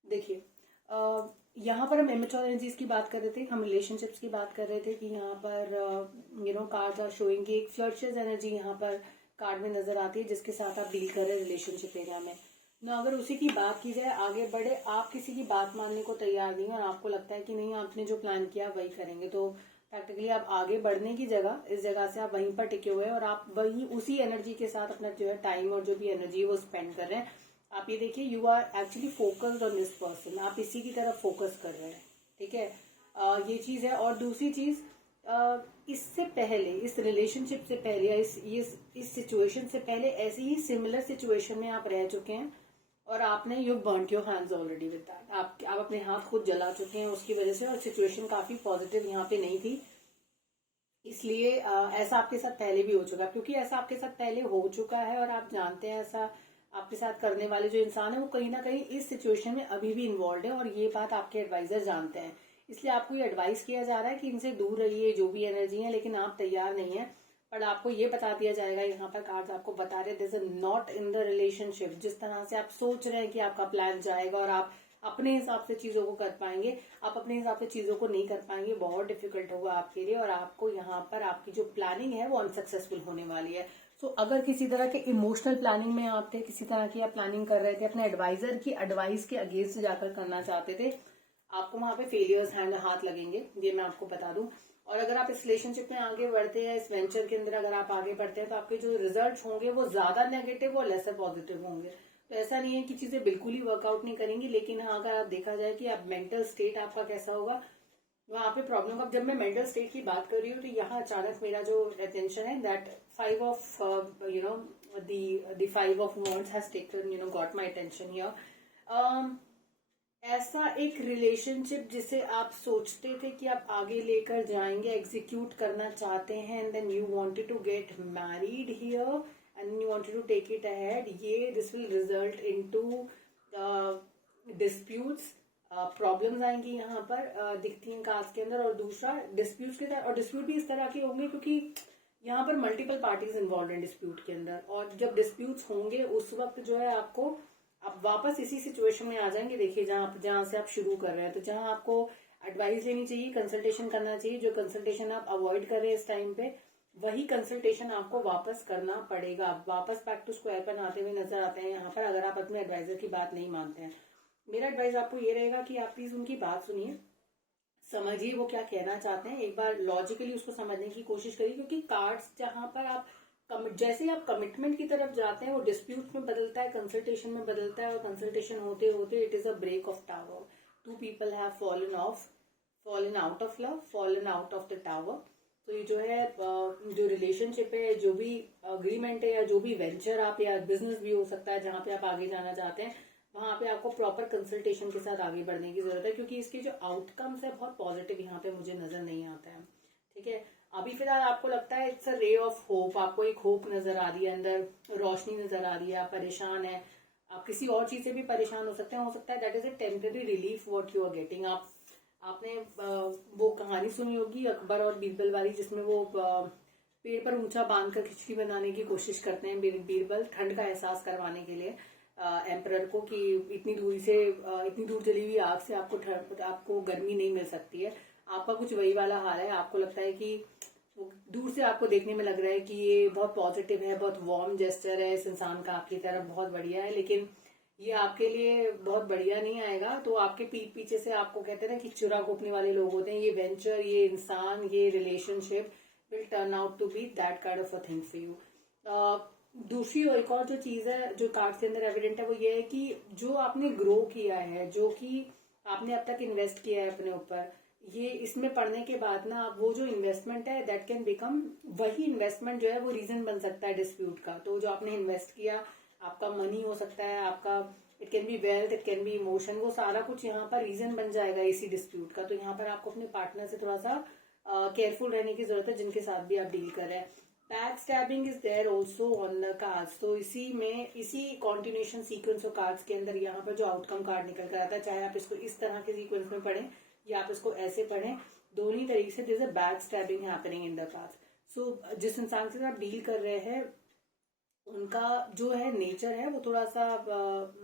देखिए, यहाँ पर हम इमेच्योर एनर्जीज की बात कर रहे थे, हम रिलेशनशिप्स की बात कर रहे थे कि यहाँ पर कार्ड्स आर शोइंग कि एक फ्लर्टिशियस एनर्जी यहाँ पर कार्ड में नजर आती है जिसके साथ आप डील कर रहे हैं रिलेशनशिप एरिया में ना। अगर उसी की बात की जाए, आगे बढ़े, आप किसी की बात मानने को तैयार नहीं और आपको लगता है कि नहीं आपने जो प्लान किया वही करेंगे, तो प्रैक्टिकली आप आगे बढ़ने की जगह इस जगह से आप वहीं पर टिके हुए हैं और आप वही उसी एनर्जी के साथ अपना जो है टाइम और जो भी एनर्जी है वो स्पेंड कर रहे हैं। आप ये देखिए, you are actually focused on this person, आप इसी की तरफ फोकस कर रहे हैं, ठीक है। ये चीज है। और दूसरी चीज, इससे पहले, इस रिलेशनशिप से पहले या इस सिचुएशन से पहले ऐसी ही सिमिलर सिचुएशन में आप रह चुके हैं और आपने you burnt your hands already with that. आप अपने हाथ खुद जला चुके हैं उसकी वजह से, और सिचुएशन काफी पॉजिटिव यहाँ पे नहीं थी। इसलिए ऐसा आपके साथ पहले भी हो चुका, क्योंकि ऐसा आपके साथ पहले हो चुका है और आप जानते हैं ऐसा आपके साथ करने वाले जो इंसान है वो कहीं ना कहीं इस सिचुएशन में अभी भी इन्वॉल्व है, और ये बात आपके एडवाइजर जानते हैं। इसलिए आपको ये एडवाइस किया जा रहा है कि इनसे दूर रहिए जो भी एनर्जी है, लेकिन आप तैयार नहीं है। पर आपको ये बता दिया जाएगा, यहाँ पर कार्ड्स आपको बता रहे this is not in the relationship. जिस तरह से आप सोच रहे हैं कि आपका प्लान जाएगा और आप अपने हिसाब से चीजों को कर पाएंगे, आप अपने हिसाब से चीजों को नहीं कर पाएंगे, बहुत डिफिकल्ट होगा आपके लिए, और आपको यहाँ पर आपकी जो प्लानिंग है वो अनसक्सेसफुल होने वाली है। सो अगर किसी तरह के इमोशनल प्लानिंग में आप थे, किसी तरह की आप प्लानिंग कर रहे थे, अपने एडवाइजर की एडवाइस के अगेंस्ट जाकर करना चाहते थे, आपको वहां पे फेलियर्स हाथ लगेंगे, ये मैं आपको बता दूं। और अगर आप इस रिलेशनशिप में आगे बढ़ते हैं, इस वेंचर के अंदर अगर आप आगे बढ़ते हैं, तो आपके जो रिजल्ट होंगे वो ज्यादा नेगेटिव और लेसर पॉजिटिव होंगे। तो ऐसा नहीं है कि चीजें बिल्कुल ही वर्कआउट नहीं करेंगी, लेकिन हाँ अगर आप देखा जाए कि आप मेंटल स्टेट आपका कैसा होगा, वहां पे प्रॉब्लम होगा। जब मैं मेंटल स्टेट की बात कर रही हूँ तो यहाँ अचानक मेरा जो अटेंशन है that 5 of the 5 of wands has taken got my attention here. ऐसा एक रिलेशनशिप जिसे आप सोचते थे कि आप आगे लेकर जाएंगे, एग्जीक्यूट करना चाहते हैं, and then you wanted to get married here and you wanted to take it ahead, ये this will result into disputes, problems आएंगी यहाँ पर दिखती हैं कास्ट के अंदर। और दूसरा डिस्प्यूट्स के तरह, और डिस्प्यूट भी इस तरह के होंगे क्योंकि यहाँ पर मल्टीपल पार्टीज इन्वॉल्व हैं डिस्प्यूट के अंदर, और जब डिस्प्यूट्स होंगे उस वक्त जो है आपको आप वापस इसी सिचुएशन में आ जाएंगे। देखिए जहां से आप शुरू कर रहे हैं, तो जहां आपको एडवाइस लेनी चाहिए, कंसल्टेशन करना चाहिए, जो कंसल्टेशन आप अवॉइड कर रहे हैं इस टाइम पे, वही कंसल्टेशन आपको वापस करना पड़ेगा। वापस बैक टू स्क्वायर पर आते हुए नजर आते हैं यहाँ पर, अगर आप अपने एडवाइजर की बात नहीं मानते हैं। मेरा एडवाइस आपको ये रहेगा कि आप प्लीज उनकी बात सुनिए, समझिए वो क्या कहना चाहते हैं, एक बार लॉजिकली उसको समझने की कोशिश करिए, क्योंकि कार्ड्स जहां पर आप जैसे ही आप कमिटमेंट की तरफ जाते हैं वो डिस्प्यूट में बदलता है, कंसल्टेशन में बदलता है, और कंसल्टेशन होते होते it is a break of tower. 2 people have fallen out of love, fallen out of the tower. तो ये जो है जो रिलेशनशिप है, जो भी अग्रीमेंट है, या जो भी वेंचर आप, या बिजनेस भी हो सकता है जहां पे आप आगे जाना चाहते हैं, वहां पे आपको प्रॉपर कंसल्टेशन के साथ आगे बढ़ने की जरूरत है, क्योंकि इसके जो आउटकम्स है बहुत पॉजिटिव यहाँ पे मुझे नजर नहीं आता है। ठीक है, अभी फिलहाल आपको लगता है it's a ray of hope, आपको एक होप नजर आ रही है, अंदर रोशनी नजर आ रही है, आप परेशान है, आप किसी और चीज से भी परेशान हो सकते हैं, हो सकता है that is a temporary relief what you are getting. आपने वो कहानी सुनी होगी अकबर और बीरबल वाली, जिसमें वो पेड़ पर ऊंचा बांधकर खिचड़ी बनाने की कोशिश करते हैं बीरबल, ठंड का एहसास करवाने के लिए एम्परर को, कि इतनी दूर जली हुई आग से आपको गर्मी नहीं मिल सकती है। आपका कुछ वही वाला हाल है, आपको लगता है कि दूर से आपको देखने में लग रहा है कि ये बहुत पॉजिटिव है, बहुत वार्म जेस्चर है इस इंसान का आपकी तरफ, बहुत बढ़िया है, लेकिन ये आपके लिए बहुत बढ़िया नहीं आएगा। तो आपके पीठ पीछे से आपको कहते हैं ना कि चुरा घोपने वाले लोग होते हैं, ये वेंचर, ये इंसान, ये relationship will turn out to be that kind of a thing for you. दूसरी एक और जो चीज है जो कार्ड्स के अंदर एविडेंट है, वो ये है कि जो आपने ग्रो किया है, जो कि आपने अब तक इन्वेस्ट किया है अपने ऊपर, ये इसमें पढ़ने के बाद ना वो जो इन्वेस्टमेंट है दैट कैन बिकम, वही इन्वेस्टमेंट जो है वो रीजन बन सकता है डिस्प्यूट का। तो जो आपने इन्वेस्ट किया, आपका मनी हो सकता है, आपका it can B wealth, it can B emotion, वो सारा कुछ यहाँ पर रीजन बन जाएगा इसी डिस्प्यूट का। तो यहाँ पर आपको अपने पार्टनर से थोड़ा सा केयरफुल रहने की जरूरत है, जिनके साथ भी आप डील कर रहे हैं। Back stabbing is there also on the cards, तो इसी कॉन्टिन्यूशन सीक्वेंस ऑफ कार्ड्स के अंदर यहाँ पर जो आउटकम कार्ड निकल कर आता है, चाहे आप इसको इस तरह के सीक्वेंस में पढ़ें या आप इसको ऐसे पढ़ें, दोनों ही तरीके से there is a back stabbing happening in the cards. So जिस इंसान के साथ आप डील कर रहे हैं, उनका जो है नेचर है वो थोड़ा सा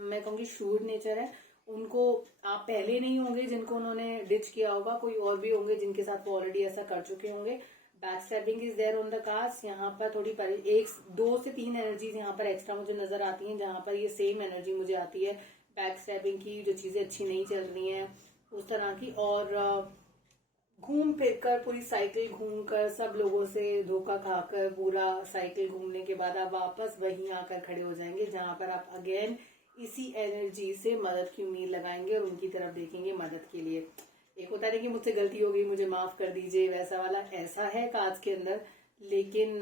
मैं कहूँगी शूर नेचर है। उनको आप पहले नहीं होंगे जिनको उन्होंने डिच किया होगा, कोई और भी होंगे जिनके साथ वो ऑलरेडी ऐसा कर चुके होंगे। Back stabbing is there on the cards, यहाँ पर थोड़ी 2 से 3 एनर्जीज यहाँ पर एक्स्ट्रा मुझे नजर आती हैं, जहां पर ये सेम एनर्जी मुझे आती है बैक स्टैबिंग की, जो चीजें अच्छी नहीं चल रही हैं उस तरह की। और घूम फिर कर, पूरी साइकिल घूमकर, सब लोगों से धोखा खाकर, पूरा साइकिल घूमने के बाद आप वापस वहीं आकर खड़े हो जाएंगे, जहां पर आप अगेन इसी एनर्जी से मदद की उम्मीद लगाएंगे और उनकी तरफ देखेंगे मदद के लिए। एक एक होता है कि मुझसे गलती हो गई, मुझे माफ कर दीजिए, वैसा वाला ऐसा है कार्ड्स के अंदर। लेकिन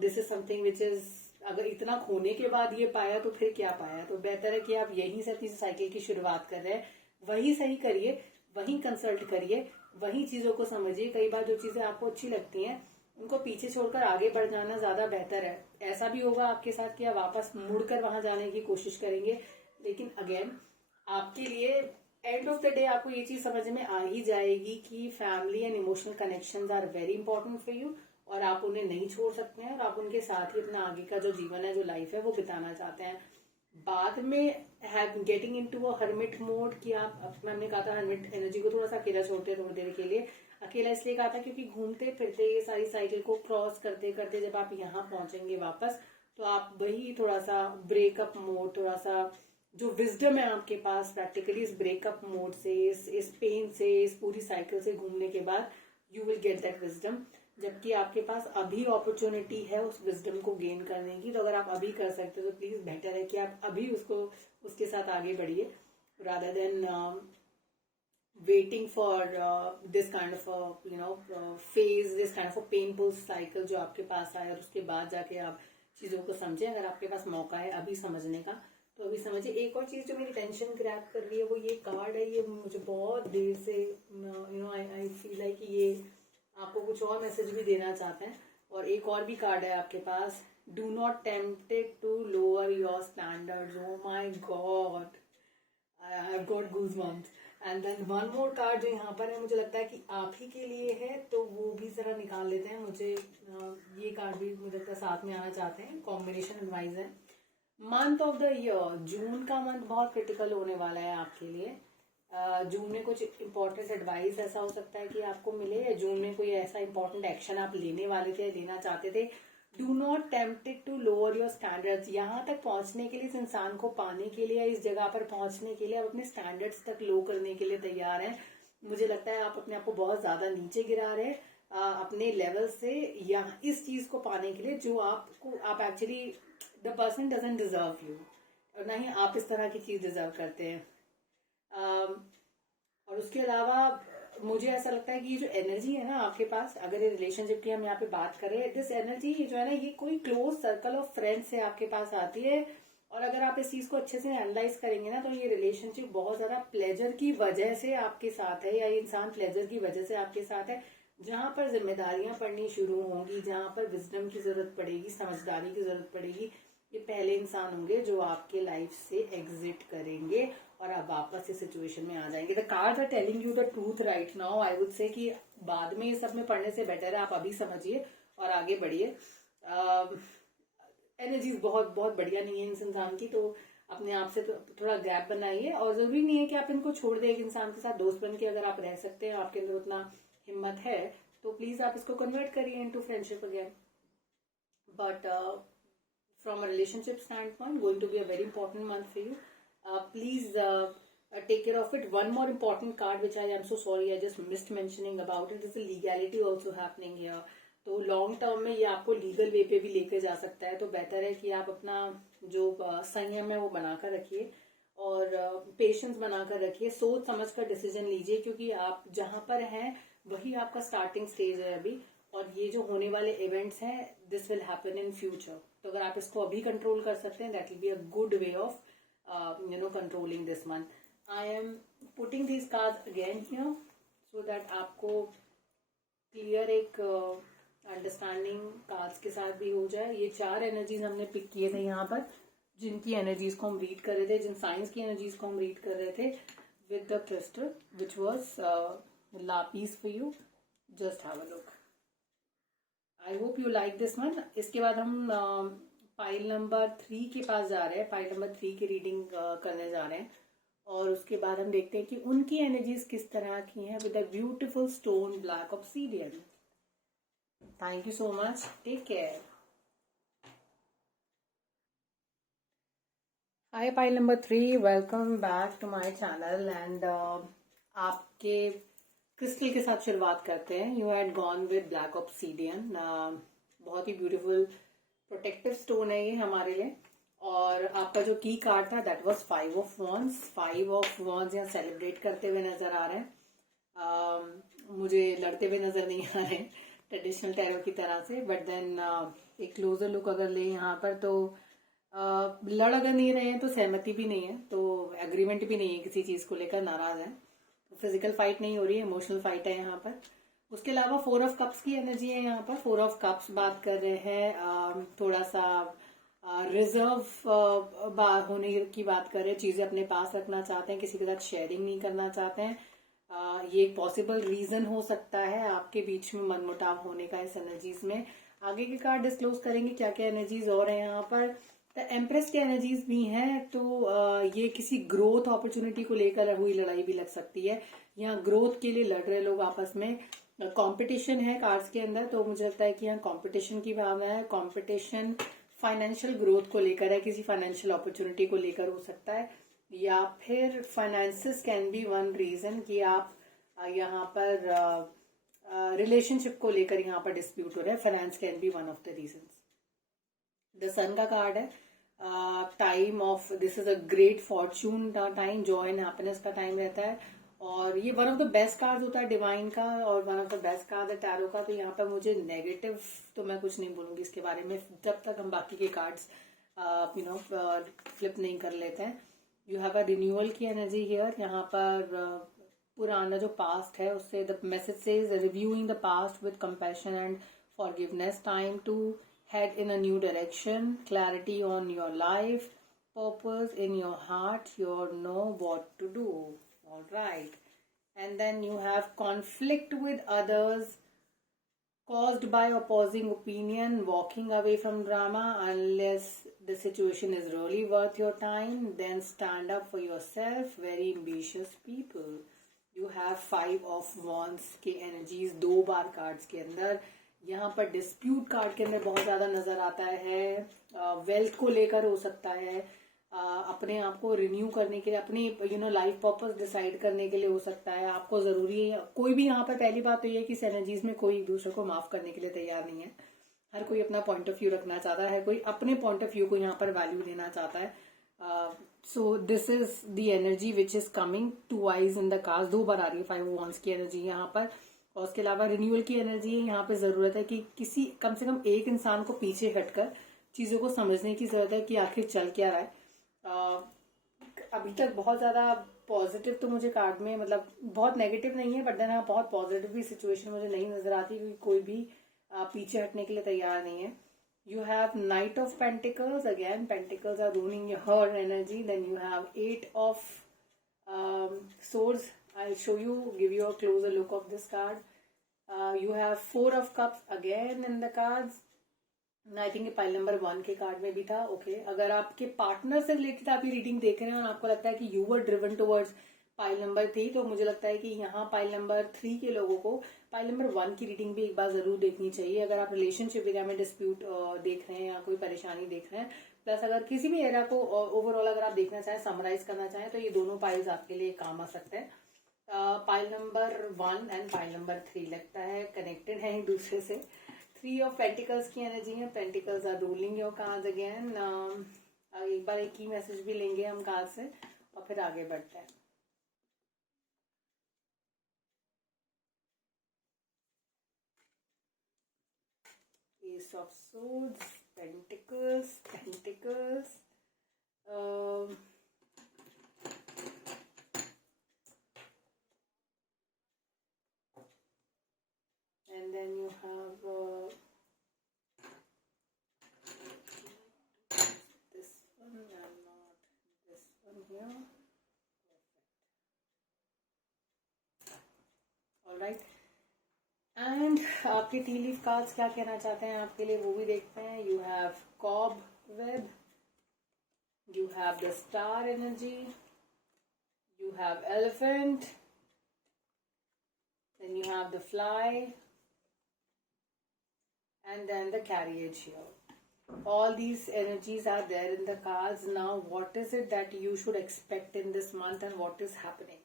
this is something which is, अगर इतना खोने के बाद ये पाया तो फिर क्या पाया। तो बेहतर है कि आप यहीं से अपनी साइकिल की शुरुआत कर रहे हैं, वही सही करिए, वही कंसल्ट करिए, वही चीजों को समझिए। कई बार जो चीजें आपको अच्छी लगती हैं उनको पीछे छोड़कर आगे बढ़ जाना ज्यादा बेहतर है। ऐसा भी होगा आपके साथ कि आप वापस मुड़कर वहां जाने की कोशिश करेंगे, लेकिन अगेन आपके लिए एंड ऑफ द डे आपको ये चीज समझ में आ ही जाएगी कि family and emotional connections are very important for you, और आप उन्हें नहीं छोड़ सकते हैं, और आप उनके साथ ही अपना आगे का जो जीवन है, जो लाइफ है, वो बिताना चाहते हैं। बाद में getting into a hermit mode कि आप, मैंने कहा था हर्मिट एनर्जी को थोड़ा सा अकेला छोड़ते हैं थोड़ी देर के लिए। अकेला इसलिए कहा था क्योंकि घूमते फिरते ये सारी साइकिल को क्रॉस करते करते जब आप यहाँ पहुंचेंगे वापस, तो आप वही थोड़ा सा ब्रेकअप मोड, थोड़ा सा जो विजडम है आपके पास प्रैक्टिकली इस ब्रेकअप मोड से, इस पेन से, इस पूरी साइकिल से घूमने के बाद you will get that wisdom. जबकि आपके पास अभी अपॉर्चुनिटी है उस विजडम को गेन करने की, तो अगर आप अभी कर सकते हो तो प्लीज बेटर है कि आप अभी उसके साथ आगे बढ़िए, rather than waiting for this kind of phase, this kind of painful cycle जो आपके पास आए, और उसके बाद जाके आप चीजों को समझें। अगर आपके पास मौका है अभी समझने का तो अभी समझिए। एक और चीज जो मेरी टेंशन ग्रैब कर रही है वो ये कार्ड है, ये मुझे बहुत देर से आई फील लाइक ये आपको कुछ और मैसेज भी देना चाहते हैं। और एक और भी कार्ड है आपके पास, do not tempted to lower your standards. Oh my god, I have got goosebumps. And then one more card जो यहाँ पर है, मुझे लगता है कि आप ही के लिए है, तो वो भी जरा निकाल लेते हैं। मुझे ये कार्ड भी मुझे लगता है साथ में आना चाहते हैं, कॉम्बिनेशन एडवाइज है। मंथ ऑफ द ईयर, जून का मंथ बहुत क्रिटिकल होने वाला है आपके लिए। जून में कुछ इंपॉर्टेंट एडवाइस ऐसा हो सकता है कि आपको मिले, या जून में कोई ऐसा इंपॉर्टेंट एक्शन आप लेने वाले थे, लेना चाहते थे। Do not tempted to lower your standards. यहाँ तक पहुंचने के लिए, इस इंसान को पाने के लिए, इस जगह पर पहुंचने के लिए आप अपने स्टैंडर्ड्स तक लो करने के लिए तैयार हैं। मुझे लगता है आप अपने आप को बहुत ज्यादा नीचे गिरा रहे हैं अपने लेवल से, यहाँ इस चीज को पाने के लिए जो आप actually the person doesn't deserve you, और ना ही आप इस तरह की चीज डिजर्व करते हैं। और उसके अलावा मुझे ऐसा लगता है कि ये जो एनर्जी है ना आपके पास, अगर ये रिलेशनशिप की हम यहाँ पे बात करें, दिस एनर्जी जो है ना, ये कोई क्लोज सर्कल ऑफ फ्रेंड्स से आपके पास आती है। और अगर आप इस चीज को अच्छे से एनालाइज करेंगे ना, तो ये रिलेशनशिप बहुत ज्यादा प्लेजर की वजह से आपके साथ है, या ये इंसान प्लेजर की वजह से आपके साथ है। जहां पर जिम्मेदारियां पड़नी शुरू होंगी, जहां पर विजडम की जरूरत पड़ेगी, समझदारी की जरूरत पड़ेगी, ये पहले इंसान होंगे जो आपके लाइफ से एग्जिट करेंगे और आप वापस इस सिचुएशन में आ जाएंगे। The cards are telling you the truth right now. I would say कि बाद में ये सब में पढ़ने से बेटर है आप अभी समझिए और आगे बढ़िए। एनर्जीज बहुत बहुत बढ़िया नहीं है इस इंसान की, तो अपने आप से तो थोड़ा गैप बनाइए। और जरूरी नहीं है कि आप इनको छोड़ दें, एक इंसान के साथ दोस्त बन के अगर आप रह सकते हैं, आपके अंदर उतना हिम्मत है, तो प्लीज आप इसको कन्वर्ट करिए into friendship again. But from a relationship standpoint, going to be a very important month for you. Please take care of it. One more important card which I am so sorry I just missed mentioning about it is the legality also happening here. तो long term में ये आपको legal way पे भी लेके जा सकता है, तो बेहतर है कि आप अपना जो संयम है वो बनाकर रखिए और पेशेंस बनाकर रखिए, सोच समझ कर डिसीजन लीजिए, क्योंकि आप जहां पर हैं वही आपका स्टार्टिंग स्टेज है अभी, और ये जो होने वाले इवेंट्स हैं this will happen in future. तो अगर आप इसको अभी कंट्रोल कर सकते हैं, that will be a good way of controlling this month. I am putting these cards again here so that आपको क्लियर एक अंडरस्टैंडिंग कार्ड्स के साथ भी हो जाए। ये 4 एनर्जीज हमने पिक किए थे यहाँ पर, जिनकी एनर्जीज को हम रीड कर रहे थे, जिन साइंस की एनर्जीज को हम रीड कर रहे थे with the crystal which was lapis for you. Just have a look. I hope you like this one. इसके बाद हम फाइल नंबर 3 के पास जा रहे हैं, फाइल नंबर 3 की रीडिंग करने जा रहे हैं, और उसके बाद हम देखते हैं कि उनकी एनर्जीज किस तरह की हैं with a beautiful stone black obsidian. Thank you so much, take care. Hi file number 3, welcome back to my channel. And आपके क्रिस्टल के साथ शुरुआत करते हैं। You had gone with black obsidian, बहुत ही ब्यूटीफुल प्रोटेक्टिव स्टोन है ये हमारे लिए। और आपका जो की कार्ड था that was 5 of wands. 5 of wands यहाँ सेलिब्रेट करते हुए नजर आ रहे हैं। मुझे लड़ते हुए नजर नहीं आ रहे ट्रेडिशनल टैरो की तरह से, बट देन एक क्लोजर लुक अगर ले यहाँ पर तो लड़ अगर नहीं रहे हैं तो सहमति भी नहीं है, तो एग्रीमेंट भी नहीं है, किसी चीज को लेकर नाराज है, तो फिजिकल फाइट नहीं हो रही है, इमोशनल फाइट है यहाँ पर। उसके अलावा 4 ऑफ कप्स की एनर्जी है यहाँ पर। 4 ऑफ कप्स बात कर रहे हैं थोड़ा सा रिजर्व होने की बात कर रहे हैं, चीजें अपने पास रखना चाहते हैं, किसी के साथ शेयरिंग नहीं करना चाहते हैं। ये एक पॉसिबल रीजन हो सकता है आपके बीच में मनमुटाव होने का इस एनर्जीज में। आगे के कार्ड डिस्क्लोज करेंगे क्या क्या एनर्जीज और है यहाँ पर। द एम्प्रेस की एनर्जीज भी हैं, तो ये किसी ग्रोथ अपॉर्चुनिटी को लेकर हुई लड़ाई भी लग सकती है। यहाँ ग्रोथ के लिए लड़ रहे लोग आपस में, कंपटीशन है कार्ड्स के अंदर, तो मुझे लगता है कि यहाँ कंपटीशन की भावना है। कंपटीशन फाइनेंशियल ग्रोथ को लेकर है, किसी फाइनेंशियल अपॉर्चुनिटी को लेकर हो सकता है, या फिर finances can be one reason कि आप यहाँ पर रिलेशनशिप को लेकर यहाँ पर डिस्प्यूट हो रहे हैं। Finance can be one of the reason. The sun का कार्ड है, time of, this is a great fortune time, joy and happiness का टाइम रहता है, और ये one of the best card होता है डिवाइन का, और one of the best card है टैरो का। तो यहाँ पर मुझे नेगेटिव तो मैं कुछ नहीं बोलूंगी इसके बारे में जब तक हम बाकी के कार्ड्स फ्लिप नहीं कर लेते हैं। यू हैव अ रिन्यूअल की एनर्जी हियर। यहाँ पर पुराना जो पास्ट है उससे, the message says reviewing the past with compassion and forgiveness, time to head in a new direction, clarity on your life, purpose in your heart, you know what to do. All right. And then you have conflict with others caused by opposing opinion, walking away from drama unless the situation is really worth your time, then stand up for yourself, very ambitious people. You have 5 of wands के energies 2 बार cards के अंदर। यहाँ पर dispute card के अंदर बहुत ज्यादा नजर आता है, वेल्थ को लेकर हो सकता है, अपने आप को रिन्यू करने के लिए, अपनी लाइफ पर्पस डिसाइड करने के लिए हो सकता है। आपको जरूरी है, कोई भी यहाँ पर, पहली बात तो ये है कि एनर्जीज में कोई एक दूसरे को माफ करने के लिए तैयार नहीं है, हर कोई अपना पॉइंट ऑफ व्यू रखना चाहता है, कोई अपने पॉइंट ऑफ व्यू को यहाँ पर वैल्यू देना चाहता है। So this is the energy which is coming to eyes in the card. 2 बार आ रही है 5 वॉन्ड्स की एनर्जी यहाँ पर। और उसके अलावा रिन्यूअल की एनर्जी है यहाँ पे। जरूरत है कि किसी, कम से कम एक इंसान को पीछे हटकर चीजों को समझने की जरूरत है कि आखिर चल क्या रहा है। अभी तक बहुत ज्यादा पॉजिटिव तो मुझे कार्ड में, मतलब बहुत नेगेटिव नहीं है, बट देन हाँ बहुत पॉजिटिव भी सिचुएशन मुझे नहीं नजर आती, क्योंकि कोई भी पीछे हटने के लिए तैयार नहीं है। You have knight of pentacles, again pentacles are ruling your energy. Then you have 8 of swords. I'll show you, give you a closer look of this card. You have 4 of cups again in the cards. I think pile number 1 के card में भी था। Okay, अगर आपके partner से related आप ये reading देख रहे हैं और आपको लगता है कि you were driven towards pile number 3, तो मुझे लगता है कि यहाँ पाइल नंबर 3 के लोगों को पाइल नंबर 1 की रीडिंग भी एक बार जरूर देखनी चाहिए। अगर आप रिलेशनशिप एरिया में डिस्प्यूट देख रहे हैं या कोई परेशानी देख रहे हैं, प्लस अगर किसी भी एरिया को ओवरऑल अगर आप देखना चाहें, समराइज करना चाहें, तो ये दोनों पाइल्स आपके लिए काम आ सकते हैं। Pile number 1 and pile number 3 लगता है कनेक्टेड है एक दूसरे से। 3 ऑफ पेंटिकल्स की एनर्जी है। Pentacles are ruling your cards again. एक बार एक ही मैसेज भी लेंगे हम कार्ड से और फिर आगे बढ़ते हैं। Ace of Swords, Pentacles, Pentacles, and then you have this one and not this one here. All right. And आपके टी लीफ कार्ड्स क्या कहना चाहते हैं आपके लिए, वो भी देखते हैं। You have cobweb, you have the star energy, you have elephant, then you have the fly, and then the carriage here. All these energies are there in the cards. Now, what is it that you should expect in this month and what is happening?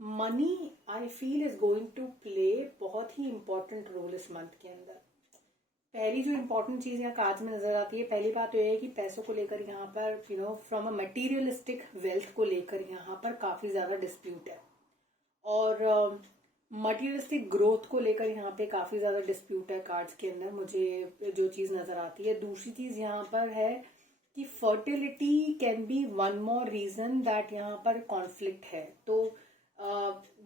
Money I feel is going to play बहुत ही important role इस month के अंदर। पहली जो important चीज यहाँ cards में नजर आती है, पहली बात तो यह है कि पैसों को लेकर यहाँ पर फ्रॉम अ मटीरियलिस्टिक वेल्थ को लेकर यहाँ पर काफी ज्यादा डिस्प्यूट है। और मटीरियलिस्टिक ग्रोथ को लेकर यहाँ पे काफी ज्यादा डिस्प्यूट है कार्ड्स के अंदर, मुझे जो चीज नजर आती है। दूसरी चीज यहाँ पर है कि fertility can be one more reason that यहाँ पर कॉन्फ्लिक्ट है। तो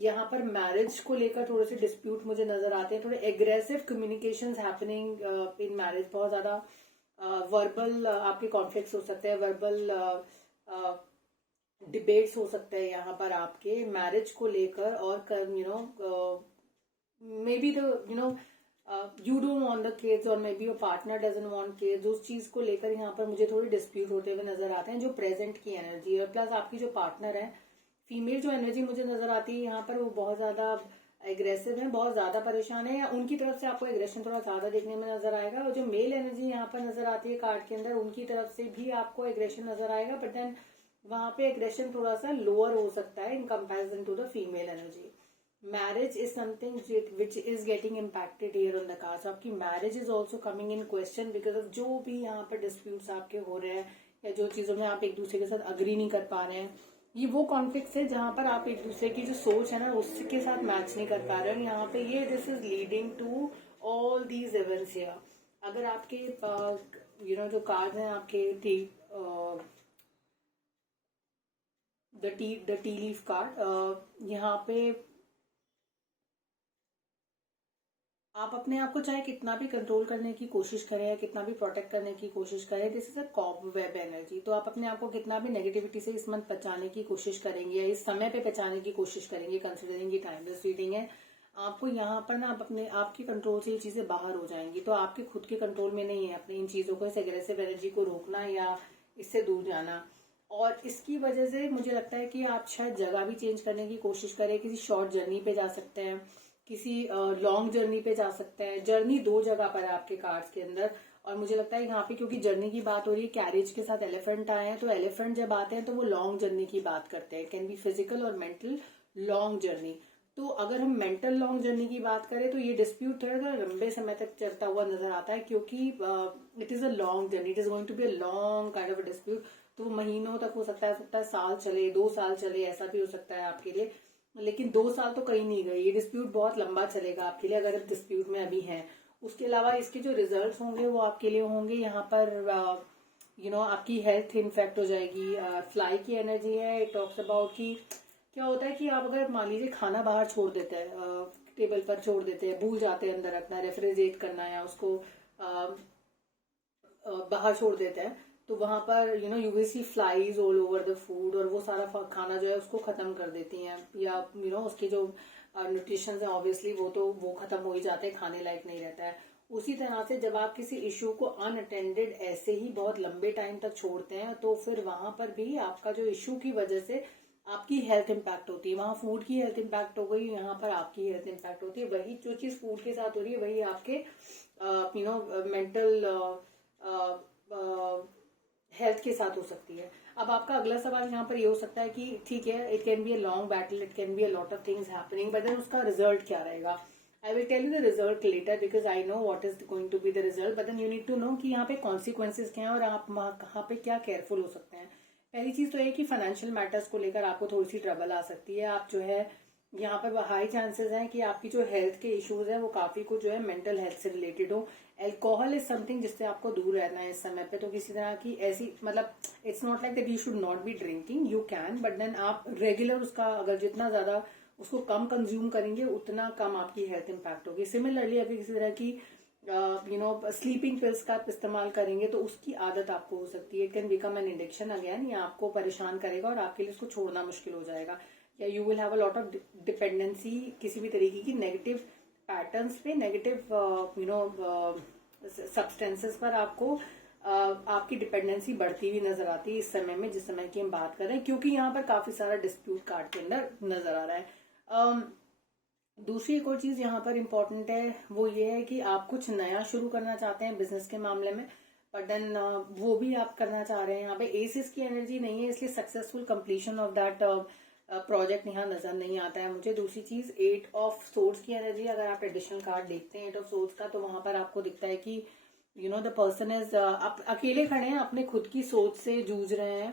यहाँ पर मैरिज को लेकर थोड़े से डिस्प्यूट मुझे नजर आते हैं, थोड़े aggressive communications happening in marriage, बहुत ज्यादा वर्बल आपके कॉन्फ्लिक्ट्स हो सकते हैं, वर्बल डिबेट्स हो सकते हैं यहाँ पर आपके मैरिज को लेकर, और may be the you don't want the kids or maybe your partner doesn't want kids, उस चीज को लेकर यहाँ पर मुझे थोड़े डिस्प्यूट होते हुए नजर आते हैं जो प्रेजेंट की एनर्जी है। प्लस आपकी जो पार्टनर है, फीमेल जो एनर्जी मुझे नजर आती है यहाँ पर, वो बहुत ज्यादा एग्रेसिव है, बहुत ज्यादा परेशान है, या उनकी तरफ से आपको एग्रेशन थोड़ा ज्यादा देखने में नजर आएगा। और जो मेल एनर्जी यहाँ पर नजर आती है कार्ड के अंदर, उनकी तरफ से भी आपको एग्रेशन नजर आएगा, बट देन वहां पे एग्रेशन थोड़ा सा लोअर हो सकता है in comparison to the female energy. Marriage is something which is getting impacted here on the cards. आपकी marriage is also coming in question because of जो भी यहाँ पर डिस्प्यूट्स आपके हो रहे हैं, या जो चीजों में आप एक दूसरे के साथ अग्री नहीं कर पा रहे हैं, ये वो कॉन्फ्लिक्ट्स है जहां पर आप एक दूसरे की जो सोच है ना उसके साथ मैच नहीं कर पा रहे हैं। यहाँ पे ये this is leading to all these events here. अगर आपके जो कार्ड हैं आपके द टी लीफ कार्ड, यहाँ पे आप अपने आप को चाहे कितना भी कंट्रोल करने की कोशिश करें या कितना भी प्रोटेक्ट करने की कोशिश करें, this is a cobweb energy. तो आप अपने आप को कितना भी नेगेटिविटी से इस मंथ बचाने की कोशिश करेंगे या इस समय पे बचाने की कोशिश करेंगे, कंसिडरिंग ये टाइमलेस रीडिंग है, आपको यहाँ पर ना आप अपने आपके कंट्रोल से ये चीजें बाहर हो जाएंगी। तो आपके खुद के कंट्रोल में नहीं है अपने इन चीजों को, इस एग्रेसिव एनर्जी को रोकना या इससे दूर जाना। और इसकी वजह से मुझे लगता है कि आप शायद जगह भी चेंज करने की कोशिश करें, किसी शॉर्ट जर्नी पे जा सकते हैं, किसी लॉन्ग जर्नी पे जा सकते हैं। जर्नी दो जगह पर है आपके कार्ड्स के अंदर, और मुझे लगता है यहाँ पे क्योंकि जर्नी की बात हो रही है, कैरेज के साथ एलिफेंट आए हैं, तो एलिफेंट जब आते हैं तो वो लॉन्ग जर्नी की बात करते हैं, कैन बी फिजिकल और मेंटल लॉन्ग जर्नी। तो अगर हम मेंटल लॉन्ग जर्नी की बात करें तो ये डिस्प्यूट थोड़ा लंबे समय तक चलता हुआ नजर आता है, क्योंकि it is a long journey, it is going to be a long kind of a dispute. तो महीनों तक हो सकता है, साल चले, 2 साल चले, ऐसा भी हो सकता है आपके लिए। लेकिन 2 साल तो कहीं नहीं गए, ये डिस्प्यूट बहुत लंबा चलेगा आपके लिए अगर आप डिस्प्यूट में अभी हैं। उसके अलावा इसके जो रिजल्ट्स होंगे वो आपके लिए होंगे यहाँ पर आपकी हेल्थ इन्फेक्ट हो जाएगी। फ्लाई की एनर्जी है, इट टॉक्स अबाउट कि क्या होता है कि आप अगर मान लीजिए खाना बाहर छोड़ देते हैं, टेबल पर छोड़ देते हैं, भूल जाते हैं अंदर रखना, रेफ्रिजरेट करना, या उसको बाहर छोड़ देते हैं, तो वहां पर you will see flies all over the food, और वो सारा खाना जो है उसको खत्म कर देती हैं, या उसके जो न्यूट्रिशन है ऑब्वियसली वो खत्म हो ही जाते हैं, खाने लायक नहीं रहता है। उसी तरह से जब आप किसी इश्यू को अनअटेंडेड ऐसे ही बहुत लंबे टाइम तक छोड़ते हैं, तो फिर वहां पर भी आपका जो इश्यू की वजह से आपकी हेल्थ इंपैक्ट होती है। वहां फूड की हेल्थ इंपैक्ट हो गई, यहाँ पर आपकी हेल्थ इंपैक्ट होती है। वही जो चीज फूड के साथ हो रही है वही आपके मेंटल हेल्थ के साथ हो सकती है। अब आपका अगला सवाल यहाँ पर ये हो सकता है कि ठीक है, it can be a long battle, it can be a lot of things happening, but then उसका रिजल्ट क्या रहेगा। I will tell you the result later because I know what is going to be the result, but then you need to know कि यहाँ पे consequences क्या है और आप कहाँ पे क्या केयरफुल हो सकते हैं। पहली चीज तो ये कि फाइनेंशियल मैटर्स को लेकर आपको थोड़ी सी ट्रबल आ सकती है। आप जो है यहाँ पर हाई चांसेस हैं कि आपकी जो हेल्थ के इश्यूज है वो काफी कुछ जो है मेंटल हेल्थ से रिलेटेड हो। एल्कोहल इज समथिंग जिससे आपको दूर रहना है इस समय पे। तो किसी तरह की ऐसी it's not like that you should not be drinking, you can, but then आप रेगुलर उसका अगर जितना ज्यादा उसको कम कंज्यूम करेंगे उतना कम आपकी हेल्थ इंपैक्ट होगी। सिमिलरली अगर किसी तरह की स्लीपिंग पिल्स का आप इस्तेमाल करेंगे तो उसकी आदत आपको हो सकती है, it can become an addiction again, या आपको परेशान करेगा और आपके लिए उसको छोड़ना मुश्किल हो जाएगा, या you will have a lot of dependency किसी भी तरीके की नेगेटिव पैटर्न्स पे, नेगेटिव सब्सटेंसेस पर आपको आपकी डिपेंडेंसी बढ़ती हुई नजर आती है इस समय में, जिस समय की हम बात कर रहे हैं, क्योंकि यहाँ पर काफी सारा डिस्प्यूट कार्ड के अंदर नजर आ रहा है। दूसरी एक और चीज यहाँ पर इम्पोर्टेंट है, वो ये है कि आप कुछ नया शुरू करना चाहते हैं बिजनेस के मामले में, बट देन वो भी आप करना चाह रहे हैं। यहाँ पे एसिस की एनर्जी नहीं है, इसलिए successful completion of that project यहाँ नजर नहीं आता है मुझे। दूसरी चीज 8 ऑफ सोर्ड्स की एनर्जी, अगर आप एडिशनल कार्ड देखते हैं 8 ऑफ सोर्ड्स का, तो वहां पर आपको दिखता है कि द पर्सन इज अकेले खड़े हैं, अपने खुद की सोच से जूझ रहे हैं,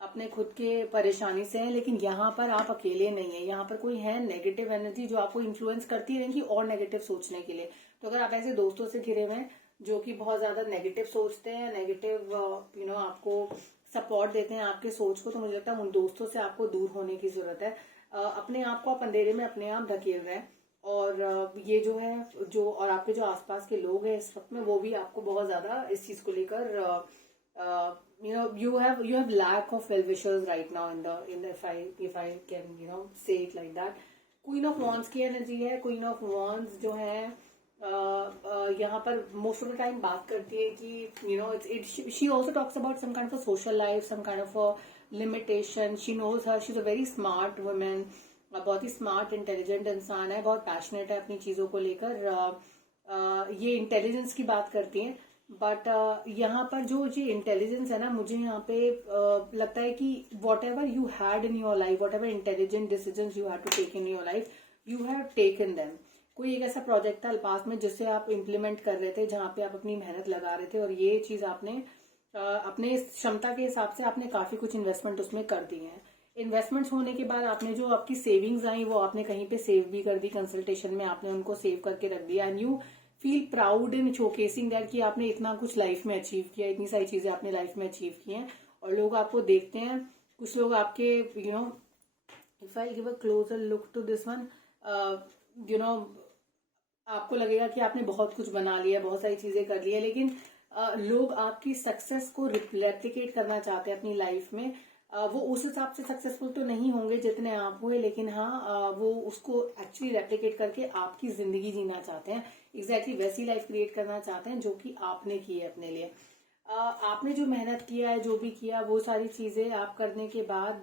अपने खुद के परेशानी से हैं, लेकिन यहाँ पर आप अकेले नहीं है। यहाँ पर कोई है नेगेटिव एनर्जी जो आपको इन्फ्लुएंस करती रहेंगी और नेगेटिव सोचने के लिए। तो अगर आप ऐसे दोस्तों से घिरे हुए हैं जो कि बहुत ज्यादा नेगेटिव सोचते हैं, नेगेटिव आपको सपोर्ट देते हैं आपके सोच को, तो मुझे लगता है उन दोस्तों से आपको दूर होने की जरूरत है। अपने आप को आप अंधेरे में अपने आप धकेल रहे हैं, और ये जो है जो और आपके जो आसपास के लोग हैं इस वक्त में, वो भी आपको बहुत ज्यादा इस चीज को लेकर you have lack of well wishers right now in the if I can say it like that. Queen of wands की एनर्जी है। क्वीन ऑफ वॉन्ड्स जो है यहाँ पर मोस्ट ऑफ द टाइम बात करती है कि she also talks about some kind of social life, some kind of limitation. She knows her, she is a very smart women, बहुत ही स्मार्ट इंटेलिजेंट इंसान है, बहुत पैशनेट है अपनी चीजों को लेकर। ये इंटेलिजेंस की बात करती है, बट यहाँ पर जो इंटेलिजेंस है ना, मुझे यहाँ पे लगता है कि whatever you had in your life, whatever intelligent decision you have to take in your life, you have taken them. कोई एक ऐसा प्रोजेक्ट था पास में जिससे आप इम्प्लीमेंट कर रहे थे, जहाँ पे आप अपनी मेहनत लगा रहे थे, और ये चीज आपने अपने क्षमता के हिसाब से आपने काफी कुछ इन्वेस्टमेंट उसमें कर दी है। इन्वेस्टमेंट्स होने के बाद आपने जो आपकी सेविंग्स आई वो आपने कहीं पे सेव भी कर दी, कंसल्टेशन में आपने उनको सेव करके रख दिया, and you feel proud in showcasing that कि आपने इतना कुछ लाइफ में अचीव किया, इतनी सारी चीजें आपने लाइफ में अचीव की हैं, और लोग आपको देखते हैं। कुछ लोग आपके if I give a closer look to this one, आपको लगेगा कि आपने बहुत कुछ बना लिया, बहुत सारी चीजें कर ली है, लेकिन लोग आपकी सक्सेस को रेप्लिकेट करना चाहते हैं अपनी लाइफ में। वो उस हिसाब से सक्सेसफुल तो नहीं होंगे जितने आप हुए, लेकिन हाँ वो उसको एक्चुअली रेप्लिकेट करके आपकी जिंदगी जीना चाहते हैं, एग्जैक्टली वैसी लाइफ क्रिएट करना चाहते हैं जो कि आपने की है अपने लिए। आपने जो मेहनत किया है, जो भी किया, वो सारी चीजें आप करने के बाद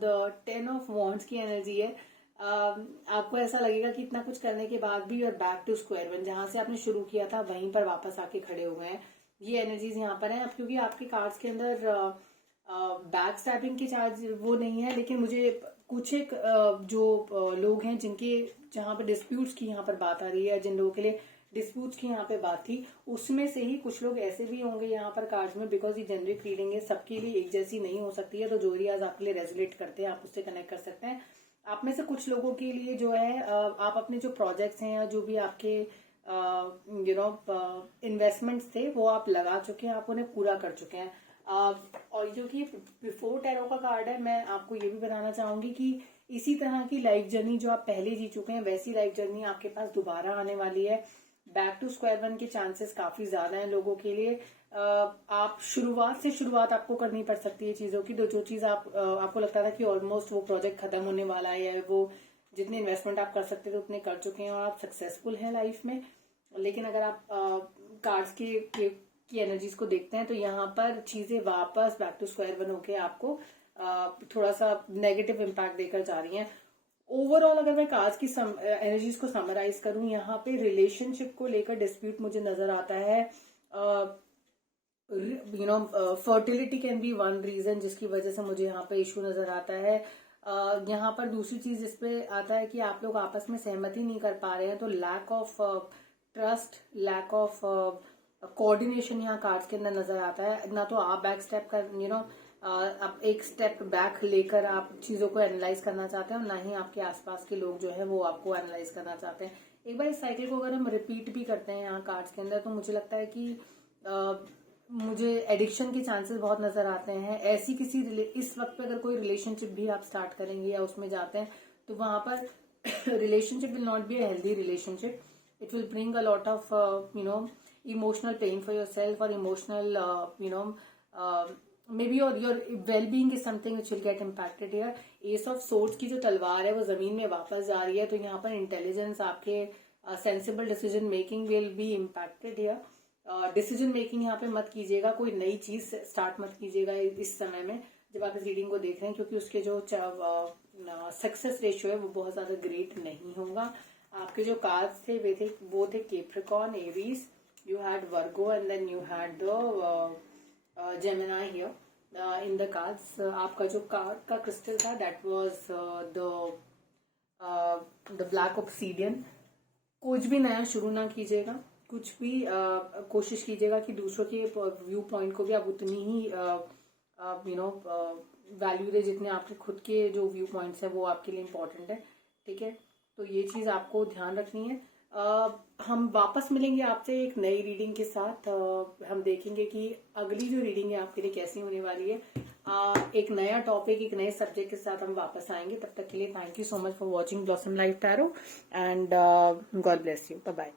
10 ऑफ वॉन्ड्स की एनर्जी है। आपको ऐसा लगेगा कि इतना कुछ करने के बाद भी you're back to square one, जहां से आपने शुरू किया था वहीं पर वापस आके खड़े हुए हैं। ये एनर्जीज यहाँ पर है। अब क्योंकि आपके कार्ड्स के अंदर बैक स्टैबिंग की चार्ज वो नहीं है, लेकिन मुझे कुछ एक जो लोग हैं जिनके जहां पर डिस्प्यूट्स की यहाँ पर बात आ रही है, जिन लोगों के लिए डिस्प्यूट्स की यहाँ पे बात थी, उसमें से ही कुछ लोग ऐसे भी होंगे यहाँ पर कार्ड्स में, बिकॉज ये जेनरिक रीडिंग है, सबके लिए एक जैसी नहीं हो सकती है। तो जो एरियाज आपके लिए रेजोनेट करते हैं आप उससे कनेक्ट कर सकते हैं। आप में से कुछ लोगों के लिए जो है आप अपने जो प्रोजेक्ट्स हैं या जो भी आपके इन्वेस्टमेंट्स थे वो आप लगा चुके हैं, आप उन्हें पूरा कर चुके हैं। और जो कि बिफोर टैरो का कार्ड है, मैं आपको ये भी बताना चाहूंगी कि इसी तरह की लाइफ जर्नी जो आप पहले जी चुके हैं, वैसी लाइफ जर्नी आपके पास दोबारा आने वाली है। बैक टू स्क्वायर वन के चांसेस काफी ज्यादा हैं लोगों के लिए। आप शुरुआत आपको करनी पड़ सकती है चीजों की। तो जो चीज आपको लगता था कि ऑलमोस्ट वो प्रोजेक्ट खत्म होने वाला है, या वो जितने इन्वेस्टमेंट आप कर सकते थे उतने कर चुके हैं और आप सक्सेसफुल हैं लाइफ में, लेकिन अगर आप कार्ड्स की एनर्जीज को देखते हैं तो यहाँ पर चीजें वापस बैक टू स्क्वायर वन होके आपको थोड़ा सा नेगेटिव इम्पैक्ट देकर जा रही हैं। ओवरऑल अगर मैं कार्ड्स की एनर्जीज को समराइज करूं, यहाँ पे रिलेशनशिप को लेकर डिस्प्यूट मुझे नजर आता है। Fertility can be one reason जिसकी वजह से मुझे यहाँ पे इशू नजर आता है। यहाँ पर दूसरी चीज इस पे आता है कि आप लोग आपस में सहमति नहीं कर पा रहे हैं, तो lack of trust, lack of coordination यहाँ कार्ड्स के अंदर नजर आता है। ना तो आप बैक स्टेप कर आप एक स्टेप बैक लेकर आप चीजों को एनालाइज करना चाहते हैं, और ना ही आपके आसपास के लोग जो है वो आपको एनालाइज करना चाहते हैं। एक बार इस साइकिल को अगर हम रिपीट भी करते हैं यहाँ कार्ड्स के अंदर, तो मुझे लगता है कि मुझे एडिक्शन के चांसेस बहुत नजर आते हैं। ऐसी किसी इस वक्त पे अगर कोई रिलेशनशिप भी आप स्टार्ट करेंगे या उसमें जाते हैं, तो वहां पर relationship will not be a healthy relationship. It will bring a lot of emotional pain for your self, और emotional maybe your well-being is something which will get impacted here. S of swords की जो तलवार है वो जमीन में वापस जा रही है, तो यहाँ पर इंटेलिजेंस, आपके sensible decision making will be impacted here. Decision making यहाँ पे मत कीजिएगा, कोई नई चीज स्टार्ट मत कीजिएगा इस समय में जब आप इस रीडिंग को देख रहे हैं, क्योंकि उसके जो सक्सेस रेशियो है वो बहुत ज्यादा ग्रेट नहीं होगा। आपके जो कार्ड्स थे वो थे Capricorn, Aries, you had Virgo, and then you had the Gemini here in the cards. आपका जो कार्ड का क्रिस्टल था that was the black obsidian. कुछ भी नया शुरू ना कीजिएगा, कुछ भी कोशिश कीजिएगा कि दूसरों के व्यू पॉइंट को भी आप उतनी ही वैल्यू दे, जितने आपके खुद के जो व्यू पॉइंट्स है वो आपके लिए इम्पोर्टेंट है, ठीक है। तो ये चीज आपको ध्यान रखनी है। हम वापस मिलेंगे आपसे एक नई रीडिंग के साथ। हम देखेंगे कि अगली जो रीडिंग है आपके लिए कैसी होने वाली है। एक नया टॉपिक, एक नए सब्जेक्ट के साथ हम वापस आएंगे। तब तक के लिए thank you so much for watching Blossom life Tarot and God bless you. Bye bye.